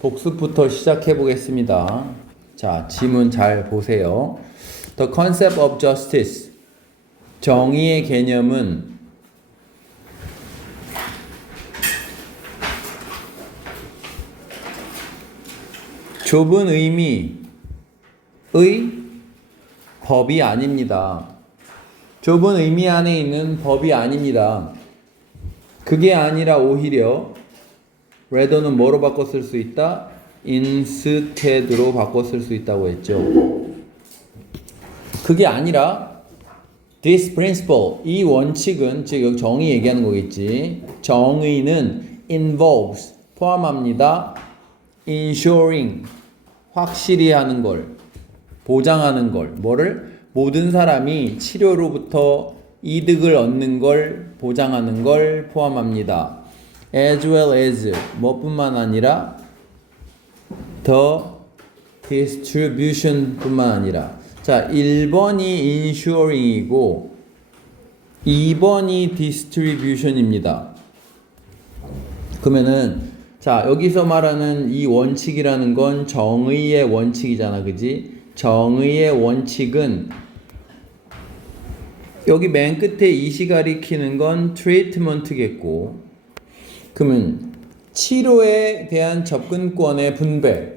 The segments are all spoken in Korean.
복습부터 시작해 보겠습니다. 자, 지문 잘 보세요. The concept of justice. 정의의 개념은 좁은 의미의 법이 아닙니다. 좁은 의미 안에 있는 법이 아닙니다. 그게 아니라 오히려 rather는 뭐로 바꿔 쓸 수 있다? instead로 바꿔 쓸 수 있다고 했죠. 그게 아니라 this principle, 이 원칙은, 즉 여기 정의 얘기하는 거겠지. 정의는 involves, 포함합니다. ensuring, 확실히 하는 걸, 보장하는 걸, 뭐를? 모든 사람이 치료로부터 이득을 얻는 걸 보장하는 걸 포함합니다. as well as, 뭐뿐만 아니라 the distribution 뿐만 아니라. 자, 1번이 ensuring이고 2번이 distribution입니다. 그러면은 자, 여기서 말하는 이 원칙이라는 건 정의의 원칙이잖아, 그지? 정의의 원칙은 여기 맨 끝에 이시 가리키는 건 트리트먼트겠고, 그러면 치료에 대한 접근권의 분배,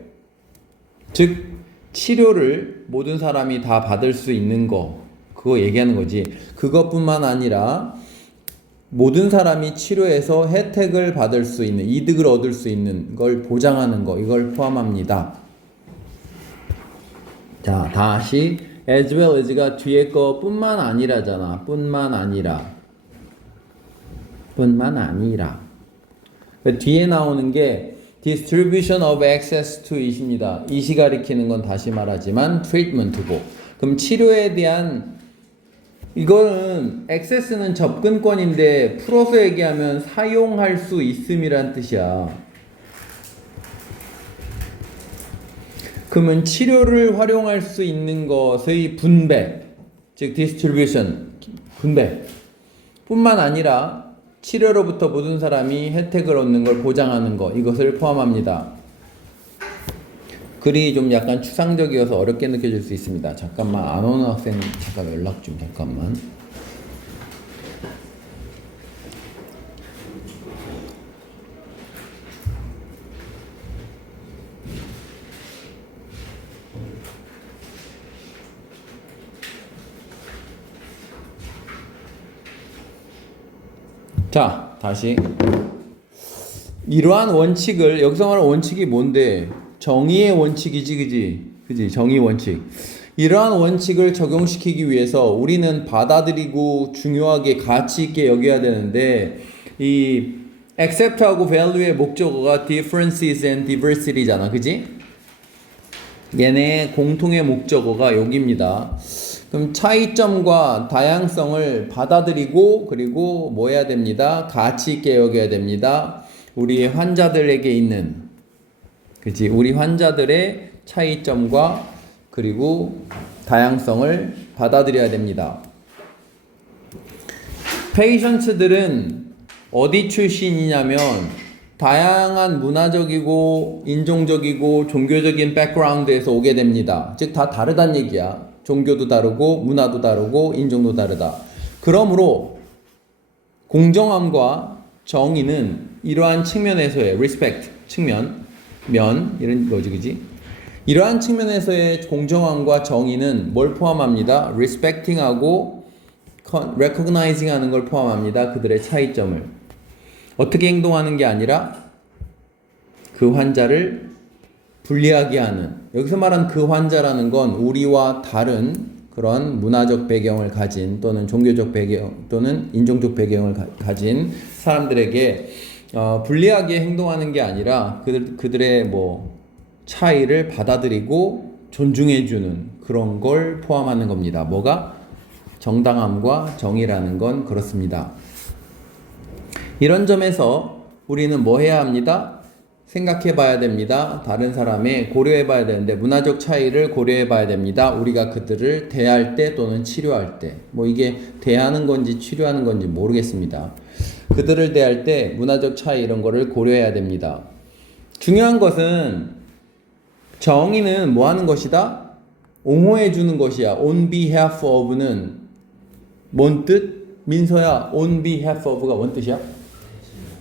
즉 치료를 모든 사람이 다 받을 수 있는 거, 그거 얘기하는 거지. 그것뿐만 아니라 모든 사람이 치료에서 혜택을 받을 수 있는, 이득을 얻을 수 있는 걸 보장하는 거, 이걸 포함합니다. 자, 다시 as well as가 뒤에 거 뿐만 아니라잖아. 뿐만 아니라. 뒤에 나오는 게 distribution of access to it입니다. it이 가리키는 건 다시 말하지만 treatment고. 그럼 치료에 대한, 이거는 access는 접근권인데 풀어서 얘기하면 사용할 수 있음이란 뜻이야. 그러면 치료를 활용할 수 있는 것의 분배, 즉 distribution, 분배 뿐만 아니라 치료로부터 모든 사람이 혜택을 얻는 걸 보장하는 것, 이것을 포함합니다. 글이 좀 약간 추상적이어서 어렵게 느껴질 수 있습니다. 잠깐만, 안 오는 학생 잠깐 연락 좀, 잠깐만. 자, 다시. 이러한 원칙을, 여기서 말하는 원칙이 뭔데? 정의의 원칙이지, 그지? 정의 원칙. 이러한 원칙을 적용시키기 위해서 우리는 받아들이고 중요하게 가치 있게 여겨야 되는데, 이 accept하고 value의 목적어가 differences and diversity잖아, 그지? 얘네 공통의 목적어가 여기입니다. 그럼 차이점과 다양성을 받아들이고, 그리고 뭐 해야 됩니다? 가치 있게 여겨야 됩니다. 우리 환자들에게 있는, 그치? 우리 환자들의 차이점과 그리고 다양성을 받아들여야 됩니다. 페이션트들은 어디 출신이냐면 다양한 문화적이고 인종적이고 종교적인 백그라운드에서 오게 됩니다. 즉 다 다르단 얘기야. 종교도 다르고 문화도 다르고 인종도 다르다. 그러므로 공정함과 정의는 이러한 측면에서의 respect 측면, 이런 거지, 그지? 이러한 측면에서의 공정함과 정의는 뭘 포함합니다? respecting하고 recognizing하는 걸 포함합니다. 그들의 차이점을. 어떻게 행동하는 게 아니라 그 환자를 불리하게 하는, 여기서 말한 그 환자라는 건 우리와 다른 그런 문화적 배경을 가진, 또는 종교적 배경, 또는 인종적 배경을 가진 사람들에게 불리하게 행동하는 게 아니라 그들의 뭐 차이를 받아들이고 존중해주는 그런 걸 포함하는 겁니다. 뭐가? 정당함과 정의라는 건 그렇습니다. 이런 점에서 우리는 뭐 해야 합니다? 생각해 봐야 됩니다. 다른 사람의 고려해 봐야 되는데, 문화적 차이를 고려해 봐야 됩니다. 우리가 그들을 대할 때 또는 치료할 때, 뭐 이게 대하는 건지 치료하는 건지 모르겠습니다. 그들을 대할 때 문화적 차이 이런 거를 고려해야 됩니다. 중요한 것은 정의는 뭐 하는 것이다? 옹호해 주는 것이야. On behalf of는 뭔 뜻? 민서야, on behalf of가 뭔 뜻이야?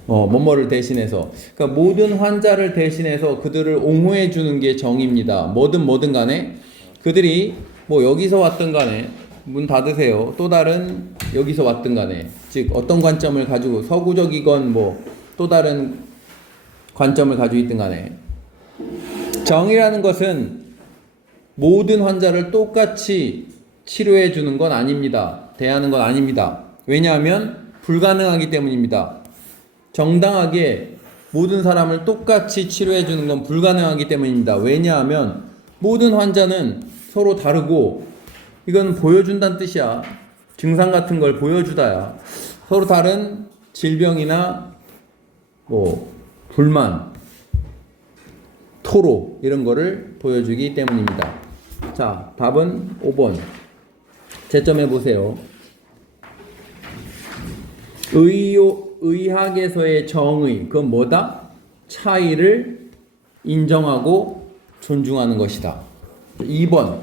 뭐뭐를 대신해서. 그러니까 모든 환자를 대신해서 그들을 옹호해 주는 게 정의입니다. 뭐든 간에 그들이 뭐 여기서 왔든 간에 문 닫으세요. 또 다른 여기서 왔든 간에 즉 어떤 관점을 가지고 서구적이건 뭐 또 다른 관점을 가지고 있든 간에 정의라는 것은 모든 환자를 똑같이 치료해 주는 건 아닙니다. 대하는 건 아닙니다. 왜냐하면 불가능하기 때문입니다. 정당하게 모든 사람을 똑같이 치료해 주는 건 불가능하기 때문입니다. 왜냐하면 모든 환자는 서로 다르고 이건 보여준다는 뜻이야. 증상 같은 걸 보여주다야. 서로 다른 질병이나 뭐 불만, 토로 이런 거를 보여주기 때문입니다. 자, 답은 5번. 채점해 보세요. 의학에서의 정의, 그건 뭐다? 차이를 인정하고 존중하는 것이다. 2번.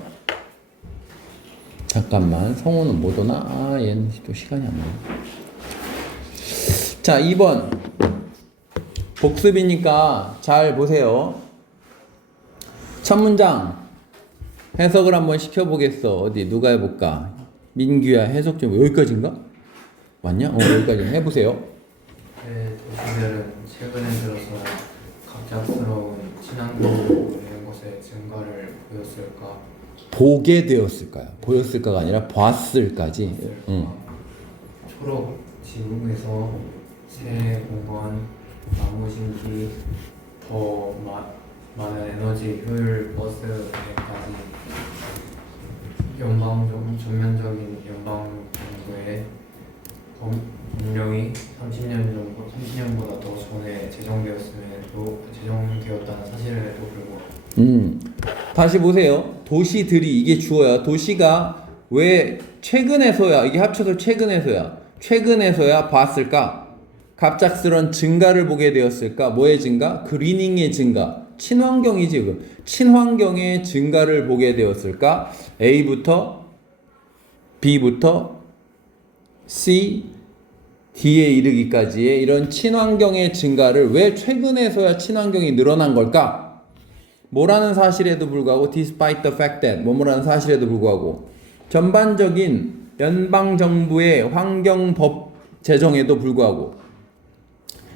잠깐만, 성우는 못 오나? 얘는 또 시간이 안 나네. 자, 2번. 복습이니까 잘 보세요. 첫 문장 해석을 한번 시켜보겠어. 어디 누가 해볼까? 민규야, 해석 좀. 여기까지인가? 맞냐? 여기까지 해보세요. 네, 도시들은 최근에 들어서 갑작스러운 친환경적인 것의 증가를 보였을까? 보게 되었을까요? 보였을까가 아니라 봤을까지. 초록 지붕에서 새 공원, 나무 심기, 더 많은 에너지 효율 버스에까지 전면적인 연방 정부의 법령이 30년보다 더 전에 제정되었다는 사실에도 불구하고. 다시 보세요. 도시들이 이게 주어야. 도시가 왜 최근에서야, 이게 합쳐서 최근에서야 봤을까? 갑작스런 증가를 보게 되었을까? 뭐의 증가? 그리닝의 증가. 친환경이지. 그럼 친환경의 증가를 보게 되었을까? A부터 B부터 C, D에 이르기까지의 이런 친환경의 증가를 왜 최근에서야 친환경이 늘어난 걸까? 뭐라는 사실에도 불구하고 despite the fact that 뭐라는 사실에도 불구하고 전반적인 연방정부의 환경법 제정에도 불구하고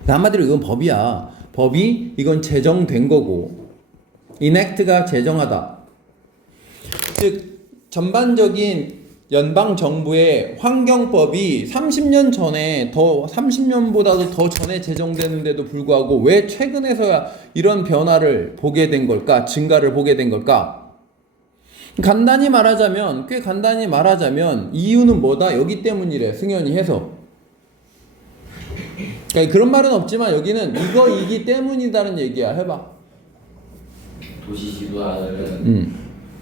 한마디로 이건 법이야. 법이 이건 제정된 거고 enact가 제정하다. 즉 전반적인 연방정부의 환경법이 30년 전에 30년보다도 더 전에 제정되는데도 불구하고 왜 최근에서야 이런 변화를 보게 된 걸까? 증가를 보게 된 걸까? 간단히 말하자면 이유는 뭐다? 여기 때문이래. 승현이 해서. 그러니까 그런 말은 없지만 여기는 이거이기 때문이다는 얘기야. 해봐. 도시 지도자들은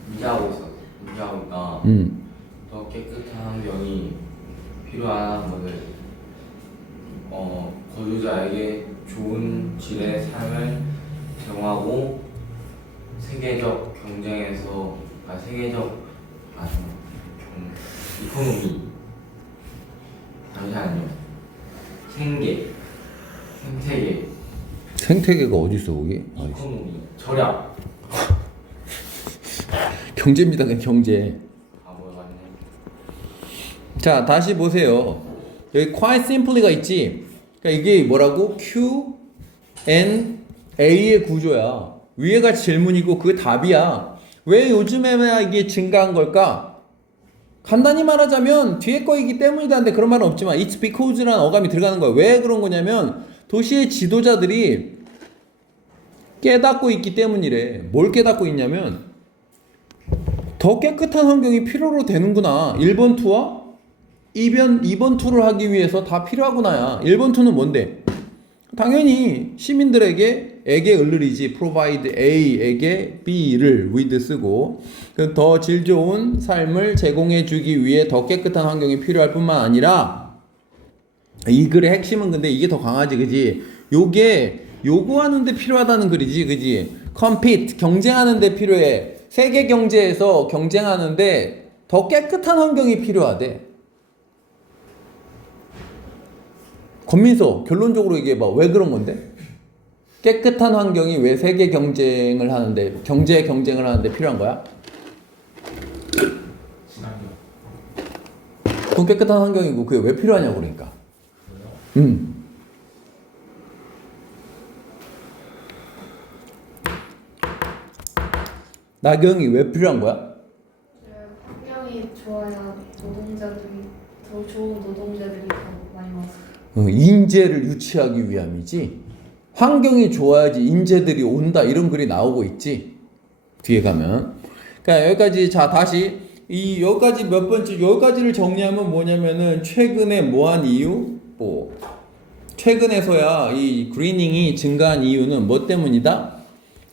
문제하고 있다. 더 깨끗한 환경이 필요한 것을 거주자에게 좋은 질의 삶을 제공하고 세계적 경쟁에서 이코노미 잠시만요. 생태계가 어디 있어 거기? 이코노미 절약 경제입니다. 그냥 경제. 맞네. 자, 다시 보세요. 여기 quite simply가 있지. 그러니까 이게 뭐라고? Q, N, A의 구조야. 위에가 질문이고 그게 답이야. 왜 요즘에만 이게 증가한 걸까? 간단히 말하자면 뒤에 거이기 때문이다는데 그런 말은 없지만 it's because라는 어감이 들어가는 거야. 왜 그런 거냐면 도시의 지도자들이 깨닫고 있기 때문이래. 뭘 깨닫고 있냐면 더 깨끗한 환경이 필요로 되는구나. 1번 투와 2번 투를 하기 위해서 다 필요하구나야. 1번 투는 뭔데? 당연히 시민들에게 을르리지 provide A에게 B를 with 쓰고 더 질 좋은 삶을 제공해 주기 위해 더 깨끗한 환경이 필요할 뿐만 아니라 이 글의 핵심은 근데 이게 더 강하지, 그지? 요게 요구하는 데 필요하다는 글이지, 그지? compete, 경쟁하는 데 필요해. 세계 경제에서 경쟁하는데 더 깨끗한 환경이 필요하대. 권민서, 결론적으로 얘기해봐. 왜 그런 건데? 깨끗한 환경이 왜 세계 경쟁을 하는데, 경제 경쟁을 하는데 필요한 거야? 친환경. 그건 깨끗한 환경이고 그게 왜 필요하냐고 그러니까. 나경이 왜 필요한 거야? 환경이 좋아야 노동자들이 더 좋은 노동자들이 더 많이 와서 인재를 유치하기 위함이지. 환경이 좋아야지 인재들이 온다 이런 글이 나오고 있지. 뒤에 가면. 그러니까 여기까지 자 다시 이 여기까지 몇 번째 여기까지를 정리하면 뭐냐면은 최근에 뭐한 이유? 뭐 최근에서야 이 그리닝이 증가한 이유는 뭐 때문이다?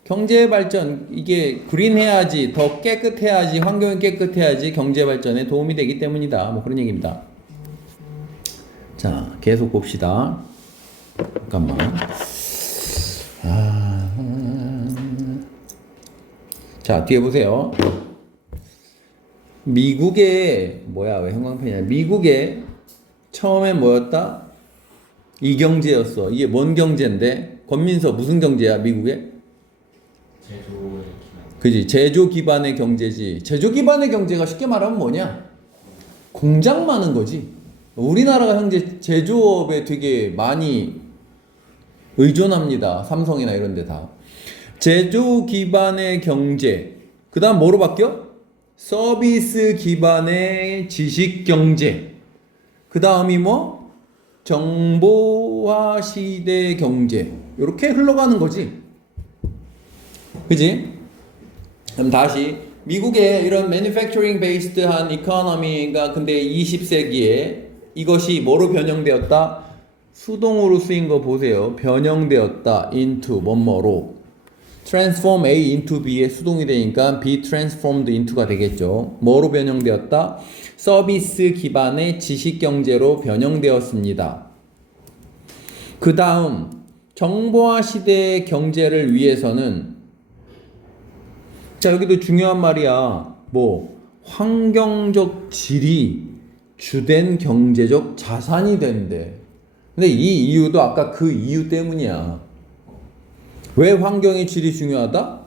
경제 발전 이게 그린해야지 더 깨끗해야지 환경이 깨끗해야지 경제 발전에 도움이 되기 때문이다. 뭐 그런 얘기입니다. 자 계속 봅시다. 잠깐만. 자 뒤에 보세요. 미국의 뭐야 왜 형광펜이야? 미국의 처음엔 뭐였다? 이경제였어. 이게 뭔 경제인데? 권민서 무슨 경제야 미국에? 제조의 그지 제조 기반의 경제지. 제조 기반의 경제가 쉽게 말하면 뭐냐? 공장 많은 거지. 우리나라가 현재 제조업에 되게 많이 의존합니다. 삼성이나 이런 데 다. 제조 기반의 경제. 그 다음 뭐로 바뀌어? 서비스 기반의 지식 경제. 그 다음이 뭐? 정보화 시대 경제. 이렇게 흘러가는 거지. 그지? 그럼 다시 미국의 이런 manufacturing based한 economy가 근데 20세기에 이것이 뭐로 변형되었다? 수동으로 쓰인 거 보세요. 변형되었다. into 뭐뭐로. transform A into B에 수동이 되니까 be transformed into가 되겠죠. 뭐로 변형되었다? 서비스 기반의 지식 경제로 변형되었습니다. 그 다음 정보화 시대의 경제를 위해서는 자 여기도 중요한 말이야. 뭐 환경적 질이 주된 경제적 자산이 된대. 근데 이 이유도 아까 그 이유 때문이야. 왜 환경의 질이 중요하다?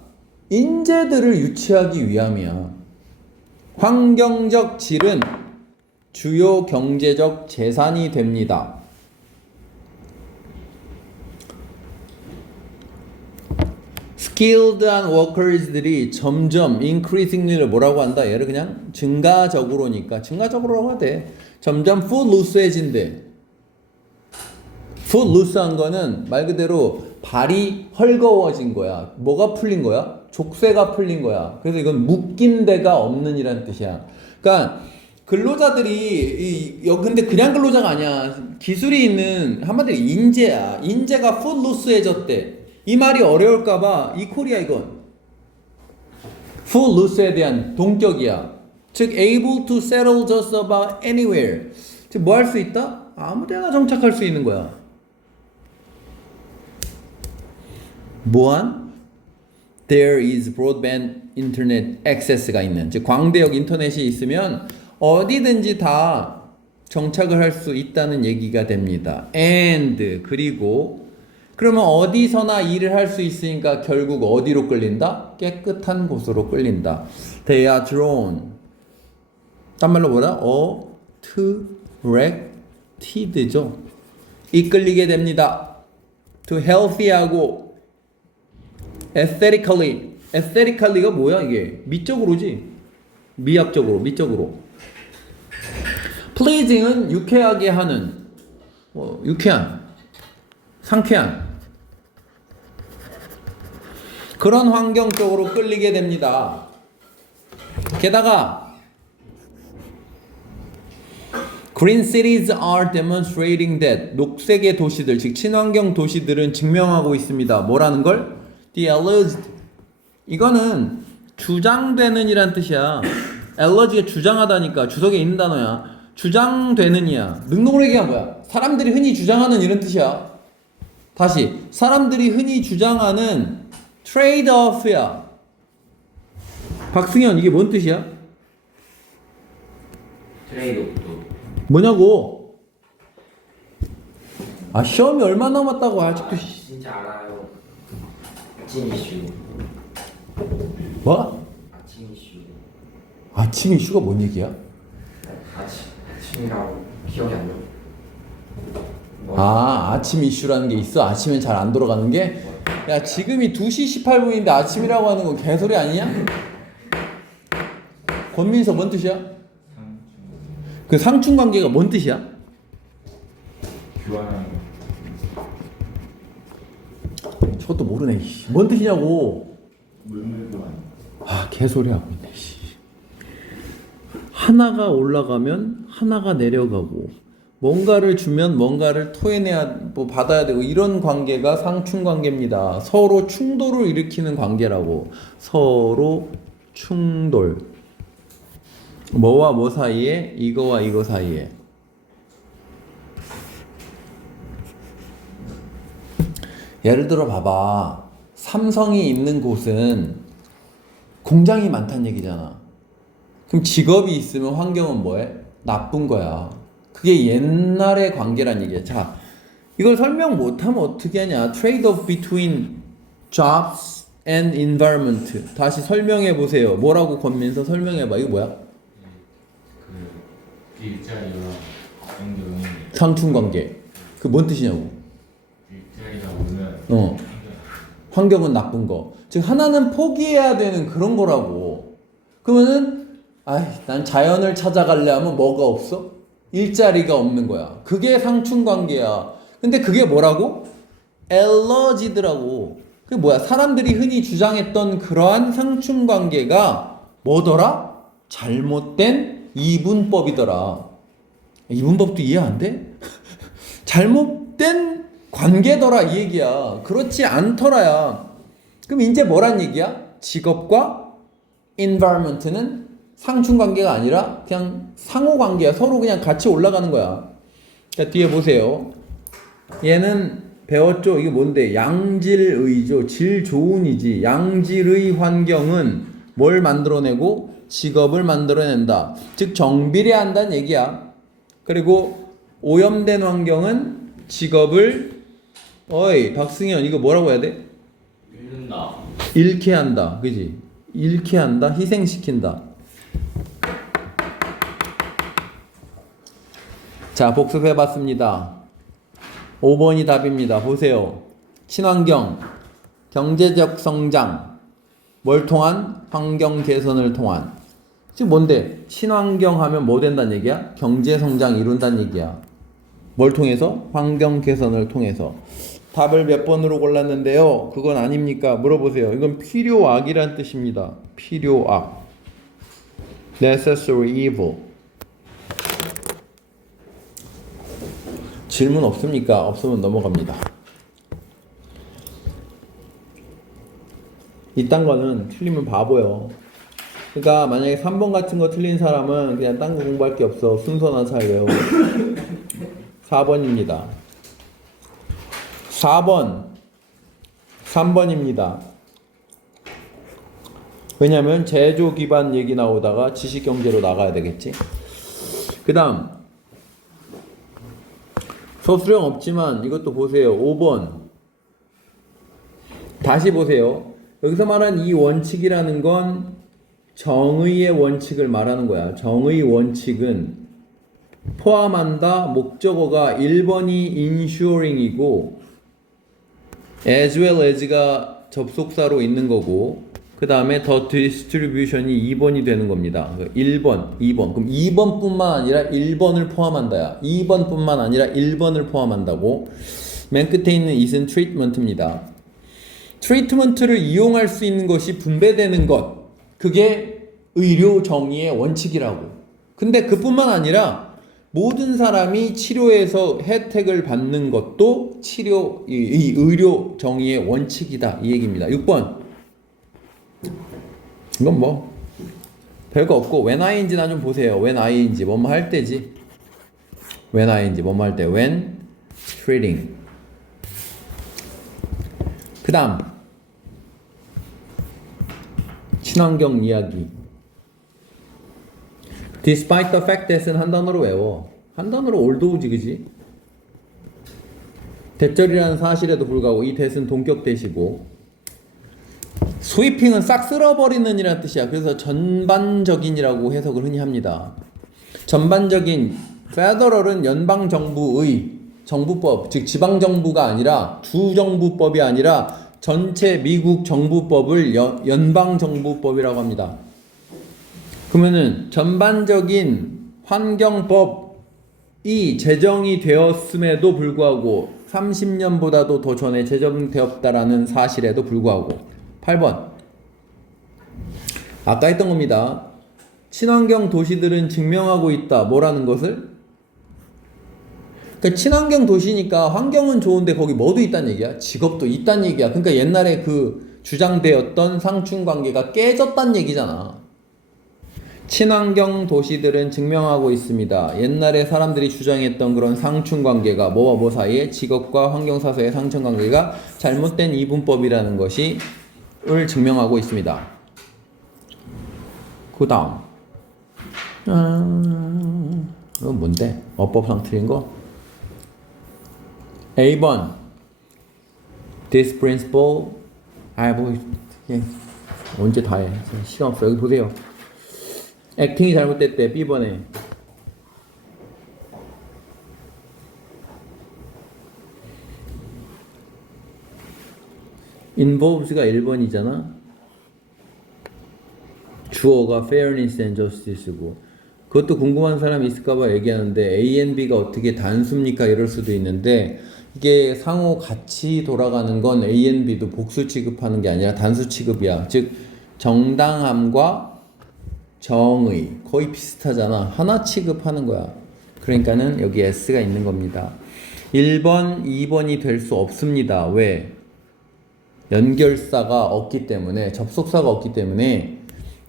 인재들을 유치하기 위함이야. 환경적 질은 주요 경제적 재산이 됩니다. skilled한 workers들이 점점 increasingly를 뭐라고 한다? 얘를 그냥 증가적으로니까 증가적으로라고 하대. 점점 footloos해진대. footloos한 거는 말 그대로 발이 헐거워진 거야. 뭐가 풀린 거야? 족쇄가 풀린 거야. 그래서 이건 묶인 데가 없는 이란 뜻이야. 그러니까 근로자들이 근데 그냥 근로자가 아니야. 기술이 있는 한마디로 인재야. 인재가 footloos해졌대. 이 말이 어려울까봐 이 콜이야 이건. footloos에 대한 동격이야. 즉 able to settle just about anywhere. 즉 뭐 할 수 있다? 아무데나 정착할 수 있는 거야. 뭐한? There is broadband internet access가 있는, 즉 광대역 인터넷이 있으면 어디든지 다 정착을 할 수 있다는 얘기가 됩니다. And 그리고 그러면 어디서나 일을 할 수 있으니까 결국 어디로 끌린다? 깨끗한 곳으로 끌린다. They are drawn. 딴 말로 뭐라? attracted죠. 이끌리게 됩니다. To healthy하고 aesthetically. aesthetically가 뭐야 이게? 미적으로지. 미학적으로, 미적으로. pleasing은 유쾌하게 하는, 유쾌한, 상쾌한. 그런 환경 쪽으로 끌리게 됩니다. 게다가 Green cities are demonstrating that 녹색의 도시들, 즉 친환경 도시들은 증명하고 있습니다. 뭐라는 걸? The alleged. 이거는 주장되는 이란 뜻이야. alleged가 주장하다니까 주석에 있는 단어야. 주장되는이야. 능동으로 얘기하면 뭐야? 사람들이 흔히 주장하는 이런 뜻이야. 다시 사람들이 흔히 주장하는 트레이드-오프야. 박승현 이게 뭔 뜻이야? 트레이드오프도 뭐냐고? 아 시험이 얼마 남았다고 아직도 진짜 알아요. 아침 이슈. 뭐? 아침 이슈. 아침 이슈가 뭔 얘기야? 아침이라고 기억이 안 나. 뭐, 아 아침 이슈라는 게 있어? 아침엔 잘 안 돌아가는 게? 야 지금이 2시 18분인데 아침이라고 하는 건 개소리 아니냐? 권민서 뭔 뜻이야? 그 상충 관계가 뭔 뜻이야? 교환하는 거. 저것도 모르네. 이씨. 뭔 뜻이냐고. 물물교환. 아 개소리 하고 있네. 씨. 하나가 올라가면 하나가 내려가고 뭔가를 주면 뭔가를 토해내야 뭐 받아야 되고 이런 관계가 상충 관계입니다. 서로 충돌을 일으키는 관계라고. 서로 충돌. 뭐와 뭐 사이에? 이거와 이거 사이에. 예를 들어 봐봐. 삼성이 있는 곳은 공장이 많다는 얘기잖아. 그럼 직업이 있으면 환경은 뭐해? 나쁜 거야. 그게 옛날의 관계란 얘기야. 자, 이걸 설명 못하면 어떻게 하냐? Trade-off between jobs and environment. 다시 설명해 보세요. 뭐라고 권민서 설명해봐. 이거 뭐야? 그 일자리와 환경이 상충 관계. 그 뭔 뜻이냐고? 일자리가 오면 환경은 나쁜 거. 즉 하나는 포기해야 되는 그런 거라고. 그러면은 난 자연을 찾아갈래 하면 뭐가 없어? 일자리가 없는 거야. 그게 상충 관계야. 근데 그게 뭐라고? 엘러지드라고. 그게 뭐야? 사람들이 흔히 주장했던 그러한 상충 관계가 뭐더라? 잘못된 이분법이더라. 이분법도 이해 안 돼? 잘못된 관계더라 이 얘기야. 그렇지 않더라야. 그럼 이제 뭐란 얘기야? 직업과 environment는 상충 관계가 아니라 그냥 상호 관계야. 서로 그냥 같이 올라가는 거야. 자, 뒤에 보세요. 얘는 배웠죠? 이게 뭔데? 양질의죠. 질 좋은이지. 양질의 환경은 뭘 만들어내고? 직업을 만들어낸다. 즉 정비례한다는 얘기야. 그리고 오염된 환경은 직업을 박승현 이거 뭐라고 해야 돼? 잃는다. 잃게 한다. 그지? 잃게 한다. 희생시킨다. 자, 복습해봤습니다. 5번이 답입니다. 보세요. 친환경, 경제적 성장, 뭘 통한? 환경 개선을 통한. 지금 뭔데? 친환경 하면 뭐 된다는 얘기야? 경제 성장 이룬다는 얘기야. 뭘 통해서? 환경 개선을 통해서. 답을 몇 번으로 골랐는데요. 그건 아닙니까? 물어보세요. 이건 필요악이란 뜻입니다. 필요악. necessary evil. 질문 없습니까? 없으면 넘어갑니다. 이딴 거는 틀리면 바보요. 그러니까 만약에 3번 같은 거 틀린 사람은 그냥 딴 거 공부할 게 없어. 순서나 잘 외우고. 4번입니다. 4번 3번입니다. 왜냐면 제조 기반 얘기 나오다가 지식 경제로 나가야 되겠지. 그 다음 소수령 없지만 이것도 보세요. 5번 다시 보세요. 여기서 말한 이 원칙이라는 건 정의의 원칙을 말하는 거야. 정의 원칙은 포함한다. 목적어가 1번이 ensuring이고 as well as가 접속사로 있는 거고 그 다음에 the distribution이 2번이 되는 겁니다. 1번, 2번. 그럼 2번뿐만 아니라 1번을 포함한다야. 2번뿐만 아니라 1번을 포함한다고. 맨 끝에 있는 it은 treatment입니다. 트리트먼트를 이용할 수 있는 것이 분배되는 것. 그게 의료 정의의 원칙이라고. 근데 그뿐만 아니라 모든 사람이 치료에서 혜택을 받는 것도 이 의료 정의의 원칙이다. 이 얘기입니다. 6번. 이건 뭐 별거 없고 when ing나 좀 보세요. when ing 뭐뭐 할 때지. when ing 뭐뭐 할 때 when treating 그 다음 친환경 이야기. Despite the fact that은 한 단어로 외워. 한 단어로 although지 그지? 대절이라는 사실에도 불구하고 이 that은 동격 that이고 스위핑은 싹 쓸어버리는 이라는 뜻이야. 그래서 전반적인이라고 해석을 흔히 합니다. 전반적인 federal은 연방정부의 정부법, 즉 지방정부가 아니라 주정부법이 아니라 전체 미국 정부법을 연방정부법이라고 합니다. 그러면은 전반적인 환경법이 제정이 되었음에도 불구하고 30년보다도 더 전에 제정되었다라는 사실에도 불구하고 8번 아까 했던 겁니다. 친환경 도시들은 증명하고 있다. 뭐라는 것을? 그러니까 친환경 도시니까 환경은 좋은데 거기 뭐도 있다는 얘기야? 직업도 있다는 얘기야. 그러니까 옛날에 그 주장되었던 상충관계가 깨졌다는 얘기잖아. 친환경 도시들은 증명하고 있습니다. 옛날에 사람들이 주장했던 그런 상충관계가 뭐와 뭐 사이에 직업과 환경사 사이의 상충관계가 잘못된 이분법이라는 것이 을 증명하고 있습니다. 그 다음 이건 뭔데? 어법상 틀린 거? A번 This principle 언제 다 해. 시간 없어. 여기 보세요. 액팅이 잘못됐대. B번에 involves가 1번이잖아. 주어가 fairness and justice고 그것도 궁금한 사람이 있을까봐 얘기하는데 A and B가 어떻게 단수입니까? 이럴 수도 있는데 이게 상호 같이 돌아가는 건 A and B도 복수 취급하는 게 아니라 단수 취급이야. 즉 정당함과 정의 거의 비슷하잖아. 하나 취급하는 거야. 그러니까는 여기 S가 있는 겁니다. 1번, 2번이 될 수 없습니다. 왜? 연결사가 없기 때문에 접속사가 없기 때문에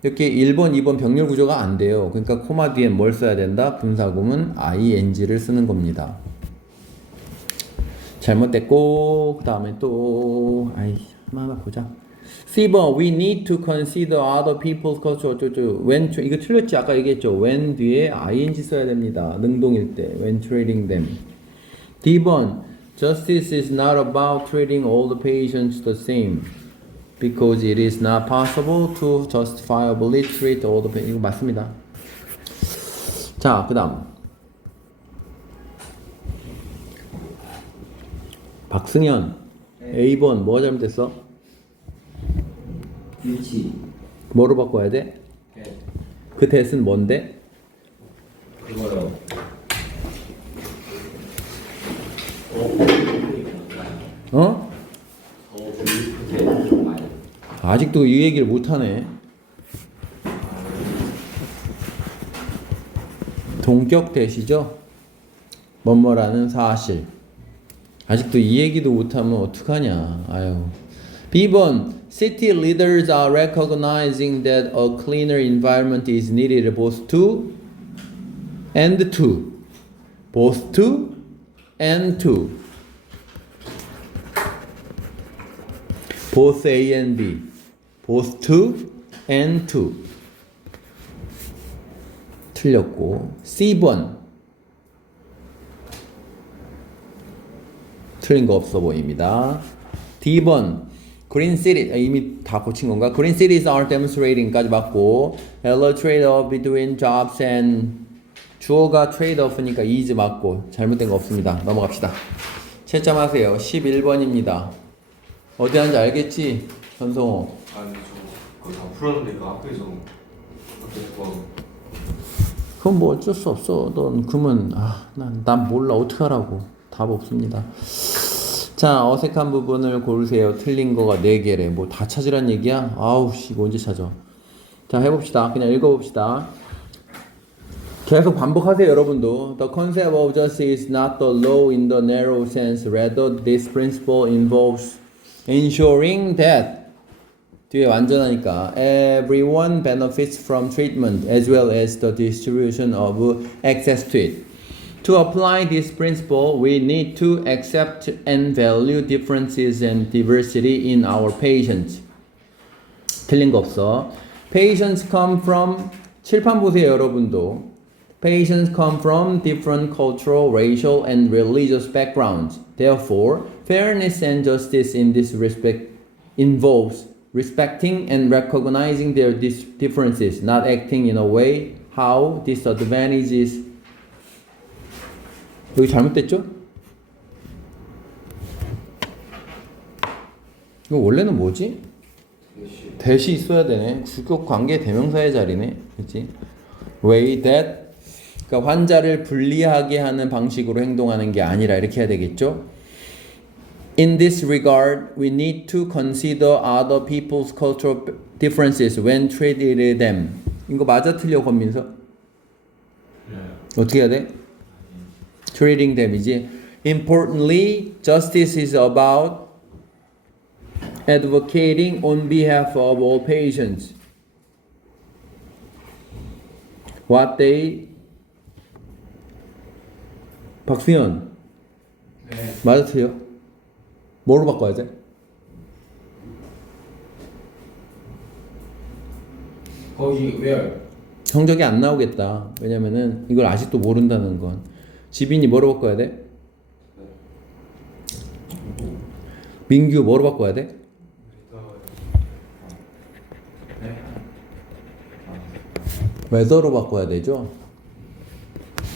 이렇게 1번, 2번 병렬 구조가 안 돼요. 그러니까 코마 뒤엔 뭘 써야 된다? 분사구문 ing를 쓰는 겁니다. 잘못됐고 그 다음에 또 하나하나 보자. C번 We need to consider other people's culture. When 이거 틀렸지? 아까 얘기했죠. When 뒤에 ing 써야 됩니다. 능동일 때 When treating them. D번 Justice is not about treating all the patients the same because it is not possible to justifiably treat all the patients. 이거 맞습니다. 자, 그 다음 박승현 A번 뭐가 잘못됐어? 일치. 뭐로 바꿔야 돼? 그 that은 뭔데? 그거요. 어? 아직도 이 얘기를 못하네. 동격 that이죠? 뭐뭐라는 사실. 아직도 이 얘기도 못하면 어떡하냐. 아유. B번 City leaders are recognizing that a cleaner environment is needed both to and to. both to and to. both A and B. both to and to. 틀렸고 C번 틀린 거 없어 보입니다. D번 Green City 이미 다 고친 건가? Green cities are demonstrating까지 맞고 Hello trade-off between jobs and 주어가 trade-off니까 is 맞고 잘못된 거 없습니다. 넘어갑시다. 채점하세요. 11번입니다. 어디 하는지 알겠지? 전성호. 아니 저 그거 다 풀었는데 그 앞에서 그건 뭐 어쩔 수 없어. 넌 그러면 난 몰라. 어떻게 하라고. 답 없습니다. 자, 어색한 부분을 고르세요. 틀린 거가 4개래. 뭐 다 찾으란 얘기야? 아우 씨 이거 언제 찾아. 자, 해봅시다. 그냥 읽어봅시다. 계속 반복하세요, 여러분도. The concept of justice is not the law in the narrow sense. Rather, this principle involves ensuring that 뒤에 완전하니까 everyone benefits from treatment as well as the distribution of access to it. To apply this principle, we need to accept and value differences and diversity in our patients. 틀린 거 없어. Patients come from 칠판 보세요, 여러분도. Patients come from different cultural, racial, and religious backgrounds. Therefore, fairness and justice in this respect involves respecting and recognizing their differences, not acting in a way how disadvantages. 여기 잘못됐죠? 이거 원래는 뭐지? 대시 있어야 되네. 주격 관계 대명사의 자리네. 그렇지? Way that, 그러니까 환자를 불리하게 하는 방식으로 행동하는 게 아니라 이렇게 해야 되겠죠? In this regard, we need to consider other people's cultural differences when treating them. 이거 맞아 틀려 권민서? 어떻게 해야 돼? Treating them이지. Importantly, justice is about advocating on behalf of all patients what they. 박수현. 네. 맞아 틀려? 뭐로 바꿔야 돼? 거기 where? 성적이 안 나오겠다. 왜냐면은 이걸 아직도 모른다는 건. 지빈이 뭐로 바꿔야 돼? 민규 뭐로 바꿔야 돼? whether로 바꿔야 되죠.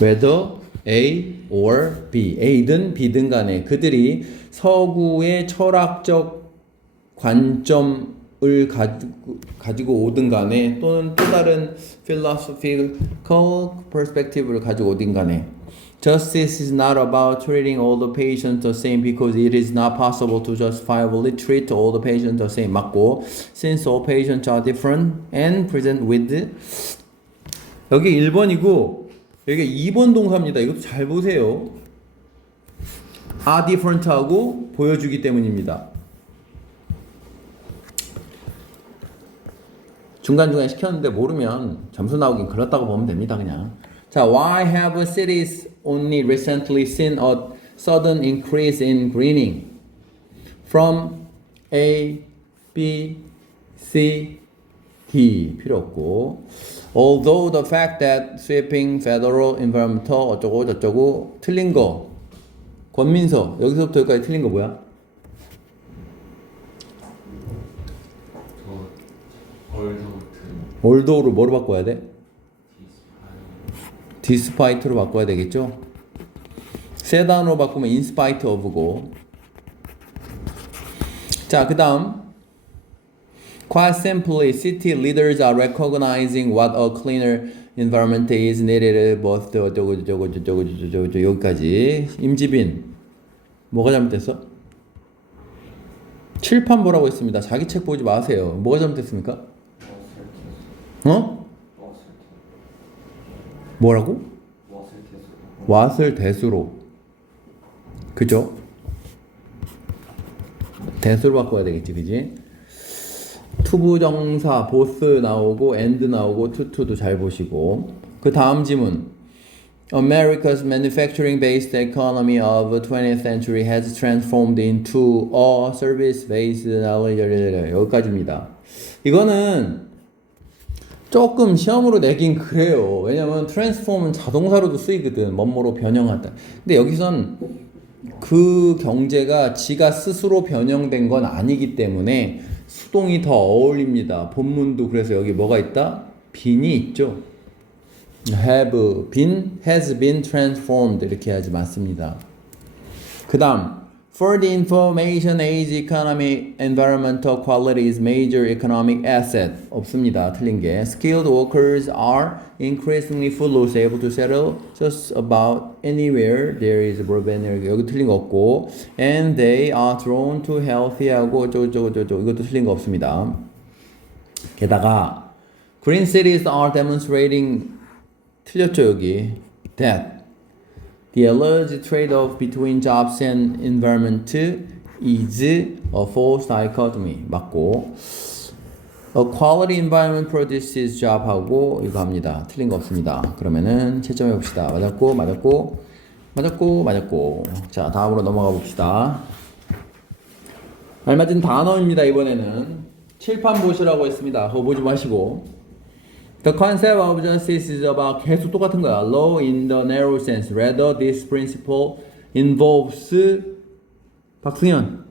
whether A or B, A든 B든 간에 그들이 서구의 철학적 관점을 가지고 오든 간에 또는 또 다른 philosophical perspective를 가지고 오든 간에 Justice is not about treating all the patients the same because it is not possible to justifiably treat all the patients the same. 맞고 since all patients are different and present with 여기 1번이고 여기 2번 동사입니다. 이것도 잘 보세요. are different 하고 보여주기 때문입니다. 중간중간 시켰는데 모르면 점수 나오긴 그렇다고 보면 됩니다. 그냥. 자, why have cities only recently seen a sudden increase in greening from A, B, C, D 필요 없고 although the fact that sweeping federal environmental 어쩌고 저쩌고 틀린 거 권민서 여기서부터 여기까지 틀린 거 뭐야? 올도우를 뭐로 바꿔야 돼? 디스파이트로 바꿔야 되겠죠? 세 단어로 바꾸면 in spite of고 자, 그 다음 Quite simply, city leaders are recognizing what a cleaner environment is needed both 저쩌고 여기까지 임지빈 뭐가 잘못됐어? 칠판 보라고 했습니다. 자기 책 보지 마세요. 뭐가 잘못됐습니까? 어? 뭐라고? what을 대수로 그죠? 대수로 바꿔야 되겠지 그지? 투부정사 both 나오고 and 나오고 to도 잘 보시고 그 다음 지문 America's manufacturing-based economy of the 20th century has transformed into a service-based 여기까지입니다. 이거는 조금 시험으로 내긴 그래요. 왜냐면 transform은 자동사로도 쓰이거든. 뭐뭐로 변형하다. 근데 여기선 그 경제가 지가 스스로 변형된 건 아니기 때문에 수동이 더 어울립니다. 본문도 그래서 여기 뭐가 있다? 빈이 있죠. have been, has been transformed 이렇게 해야지 맞습니다. 그 다음 For the information age economy, environmental quality is major economic asset. 없습니다. 틀린 게. Skilled workers are increasingly footloose, able to settle just about anywhere there is broadband. 여기 틀린 거 없고. And they are drawn to healthy하고 이것도 틀린 거 없습니다. 게다가 green cities are demonstrating 틀렸죠 여기. That the alleged trade-off between jobs and environment is a false dichotomy. 맞고 a quality environment produces job하고 이거 합니다. 틀린 거 없습니다. 그러면은 채점해 봅시다. 맞았고 맞았고. 자, 다음으로 넘어가 봅시다. 알맞은 단어입니다. 이번에는 칠판 보시라고 했습니다. 그거 보지 마시고. The concept of justice is about 계속 똑같은 거야. Law in the narrow sense. Rather, this principle involves 박승현.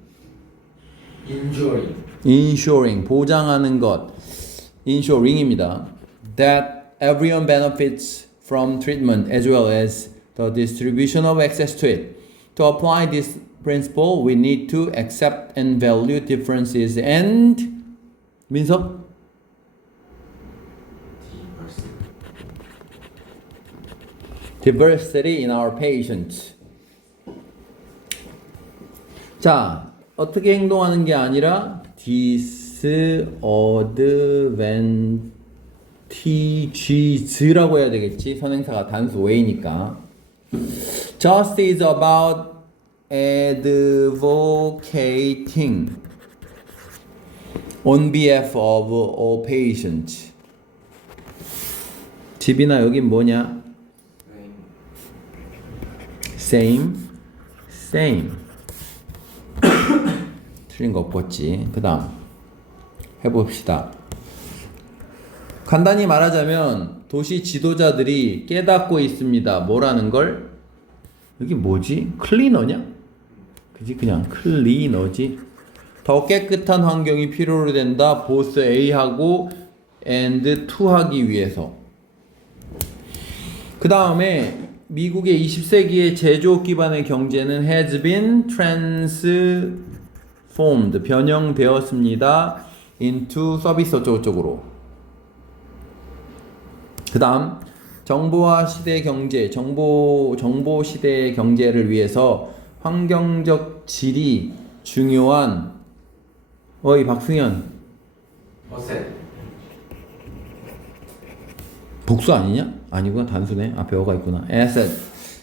인주어링. ensuring 보장하는 것. ensuring입니다. That everyone benefits from treatment as well as the distribution of access to it. To apply this principle, we need to accept and value differences and 민석 diversity in our patients. 자, 어떻게 행동하는 게 아니라 disadvantages라고 해야 되겠지. 선행사가 단수 way니까. Just is about advocating on behalf of all patients. 집이나 여긴 뭐냐? Same. 틀린 거 없겠지. 그 다음 해봅시다. 간단히 말하자면 도시 지도자들이 깨닫고 있습니다. 뭐라는 걸? 여기 뭐지? 클리너냐? 그지? 그냥 클리너지. 더 깨끗한 환경이 필요로 된다. 보스 A하고 and 2 하기 위해서. 그 다음에 미국의 20세기의 제조업 기반의 경제는 has been transformed 변형되었습니다. into 서비스 어쩌고저쩌고로. 그 다음 정보화 시대 경제 정보 시대의 경제를 위해서 환경적 질이 중요한 어이 박승현 어셋. 복수 아니냐? 아니구나 단수네. 앞에 어가 있구나. asset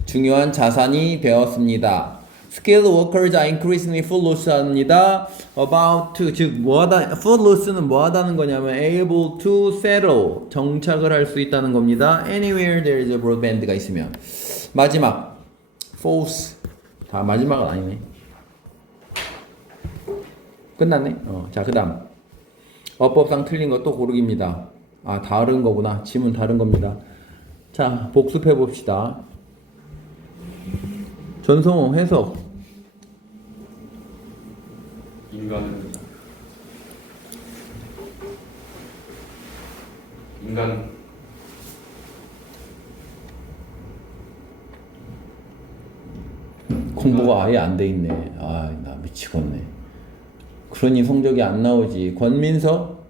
중요한 자산이 되었습니다. skilled workers are increasingly footloos합니다. about to 즉 뭐하다 footloos는 뭐하다는 거냐면 able to settle 정착을 할 수 있다는 겁니다. anywhere there is a broadband가 있으면. 마지막 false 다 마지막은 아니네. 끝났네. 자 그다음 어법상 틀린 것도 고르기입니다. 아 다른 거구나. 지문 다른 겁니다. 자 복습해 봅시다. 전성호 해석. 인간 공부가 아예 안 돼 있네. 아 나 미치겠네. 그러니 성적이 안 나오지. 권민석.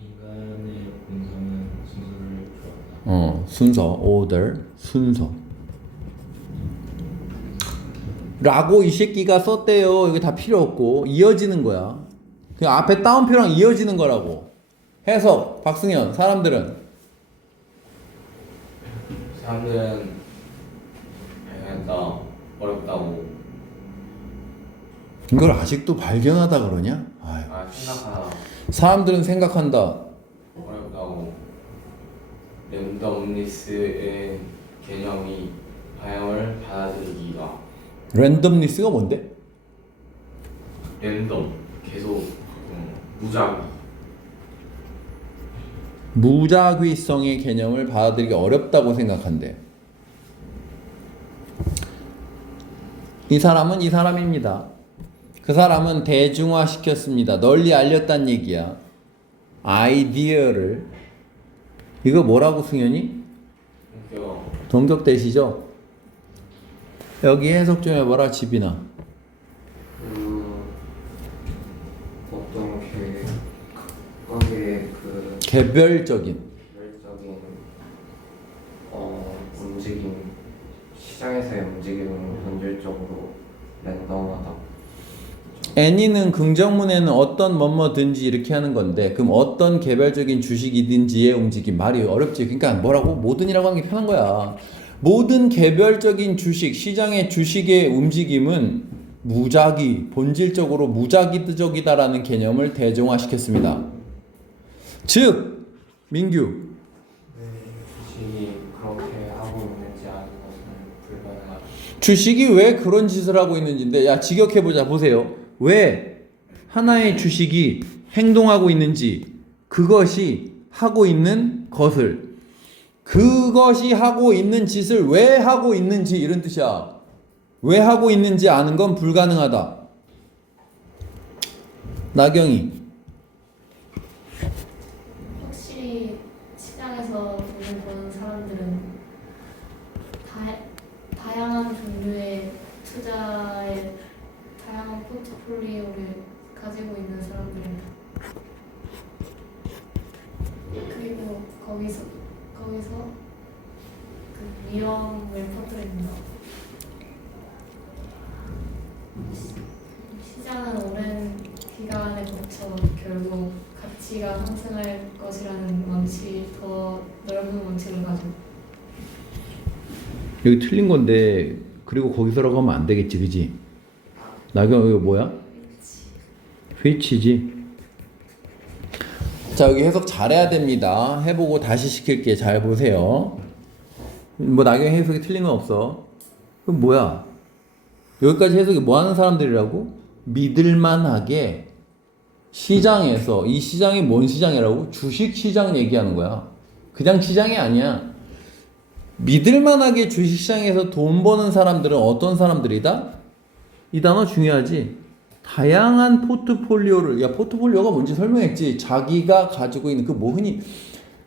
인간의 본성은 순서를 좋아한다. 순서 order 순서. 라고 이 새끼가 썼대요. 이게 다 필요 없고 이어지는 거야. 그냥 앞에 따옴표랑 이어지는 거라고. 해석 박승현. 사람들은 약간 어렵다고 이걸 아직도 발견하다 그러냐? 아유. 생각하다 사람들은 생각한다. 어렵다고 랜덤리스의 개념이 방향을 받아들이기가 랜덤리스가 뭔데? 랜덤 계속 무작위 무작위성의 개념을 받아들이기 어렵다고 생각한대. 이 사람은 이 사람입니다. 그 사람은 대중화시켰습니다. 널리 알렸단 얘기야. 아이디어를. 이거 뭐라고 승현이? 동격대시죠? 여기 해석 좀 해봐라 집이나. 어떤 거기에 개별적인 움직임 시장에서의 움직임은 본질적으로 랜덤하다. 애니는 긍정문에는 어떤 뭐뭐든지 이렇게 하는 건데 그럼 어떤 개별적인 주식이든지의 움직임 말이 어렵지. 그러니까 뭐라고 모든이라고 하는 게 편한 거야. 모든 개별적인 주식 시장의 주식의 움직임은 무작위 본질적으로 무작위적이다라는 개념을 대중화시켰습니다. 즉 민규 주식이 그렇게 하고 있는지 아닌 것은 불가능하다. 주식이 왜 그런 짓을 하고 있는지인데, 야, 직역해보자. 보세요. 왜 하나의 주식이 행동하고 있는지, 그것이 하고 있는 것을, 그것이 하고 있는 짓을 왜 하고 있는지, 이런 뜻이야. 왜 하고 있는지 아는 건 불가능하다. 나경이. 확실히 시장에서 돈을 버는 사람들은 다양한 종류의 투자의 다양한 포트폴리오를 가지고 있는 사람들입니다. 그리고 거기서 그 위험을 퍼뜨립니다. 시장은 오랜 기간에 거쳐 결국 가치가 상승할 것이라는 더 넓은 원칙을 가지고. 여기 틀린 건데, 그리고 거기서라고 하면 안 되겠지, 그지? 나경, 이거 뭐야? which지. 자, 여기 해석 잘해야 됩니다. 해보고 다시 시킬게. 잘 보세요. 뭐 나경 해석이 틀린 건 없어. 그럼 뭐야? 여기까지 해석이 뭐 하는 사람들이라고? 믿을만하게 시장에서, 이 시장이 뭔 시장이라고? 주식 시장 얘기하는 거야. 그냥 시장이 아니야. 믿을만하게 주식 시장에서 돈 버는 사람들은 어떤 사람들이다? 이 단어 중요하지. 다양한 포트폴리오를, 야, 포트폴리오가 뭔지 설명했지. 자기가 가지고 있는 그 뭐 흔히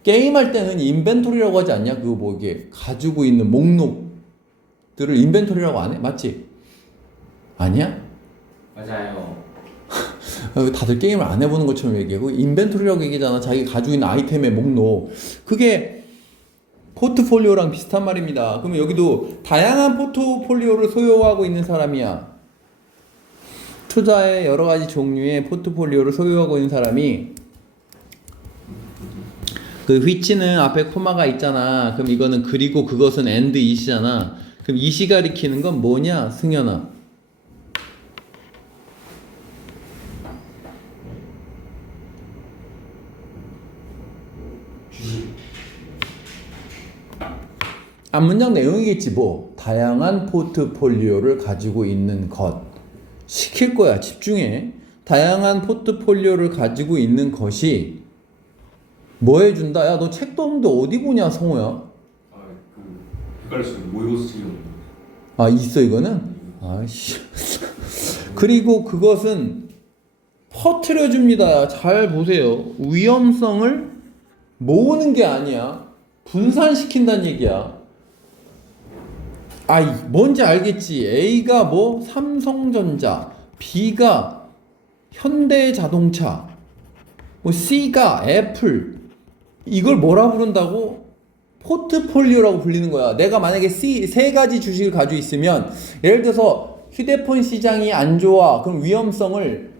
게임할 때는 인벤토리라고 하지 않냐? 그거 뭐 이게 가지고 있는 목록들을 인벤토리라고 안 해? 맞지? 아니야? 맞아요. 다들 게임을 안 해보는 것처럼 얘기하고, 인벤토리라고 얘기하잖아. 자기 가지고 있는 아이템의 목록. 그게 포트폴리오랑 비슷한 말입니다. 그러면 여기도 다양한 포트폴리오를 소유하고 있는 사람이야. 투자의 여러 가지 종류의 포트폴리오를 소유하고 있는 사람이, 그 which는 앞에 코마가 있잖아. 그럼 이거는 그리고 그것은 and it이잖아. 그럼 it이 가리키는 건 뭐냐, 승현아? 앞문장 내용이겠지 뭐. 다양한 포트폴리오를 가지고 있는 것. 시킬 거야. 집중해. 다양한 포트폴리오를 가지고 있는 것이 뭐 해준다? 야, 너 책도 없는데 어디 보냐, 성호야? 헷갈렸어요. 모의고사 책이 없는. 아, 있어 이거는? 아씨. 그리고 그것은 퍼뜨려 줍니다. 잘 보세요. 위험성을 모으는 게 아니야. 분산시킨다는 얘기야. 뭔지 알겠지? A가 뭐 삼성전자, B가 현대자동차, 뭐 C가 애플. 이걸 뭐라 부른다고? 포트폴리오라고 불리는 거야. 내가 만약에 세 가지 주식을 가지고 있으면, 예를 들어서 휴대폰 시장이 안 좋아. 그럼 위험성을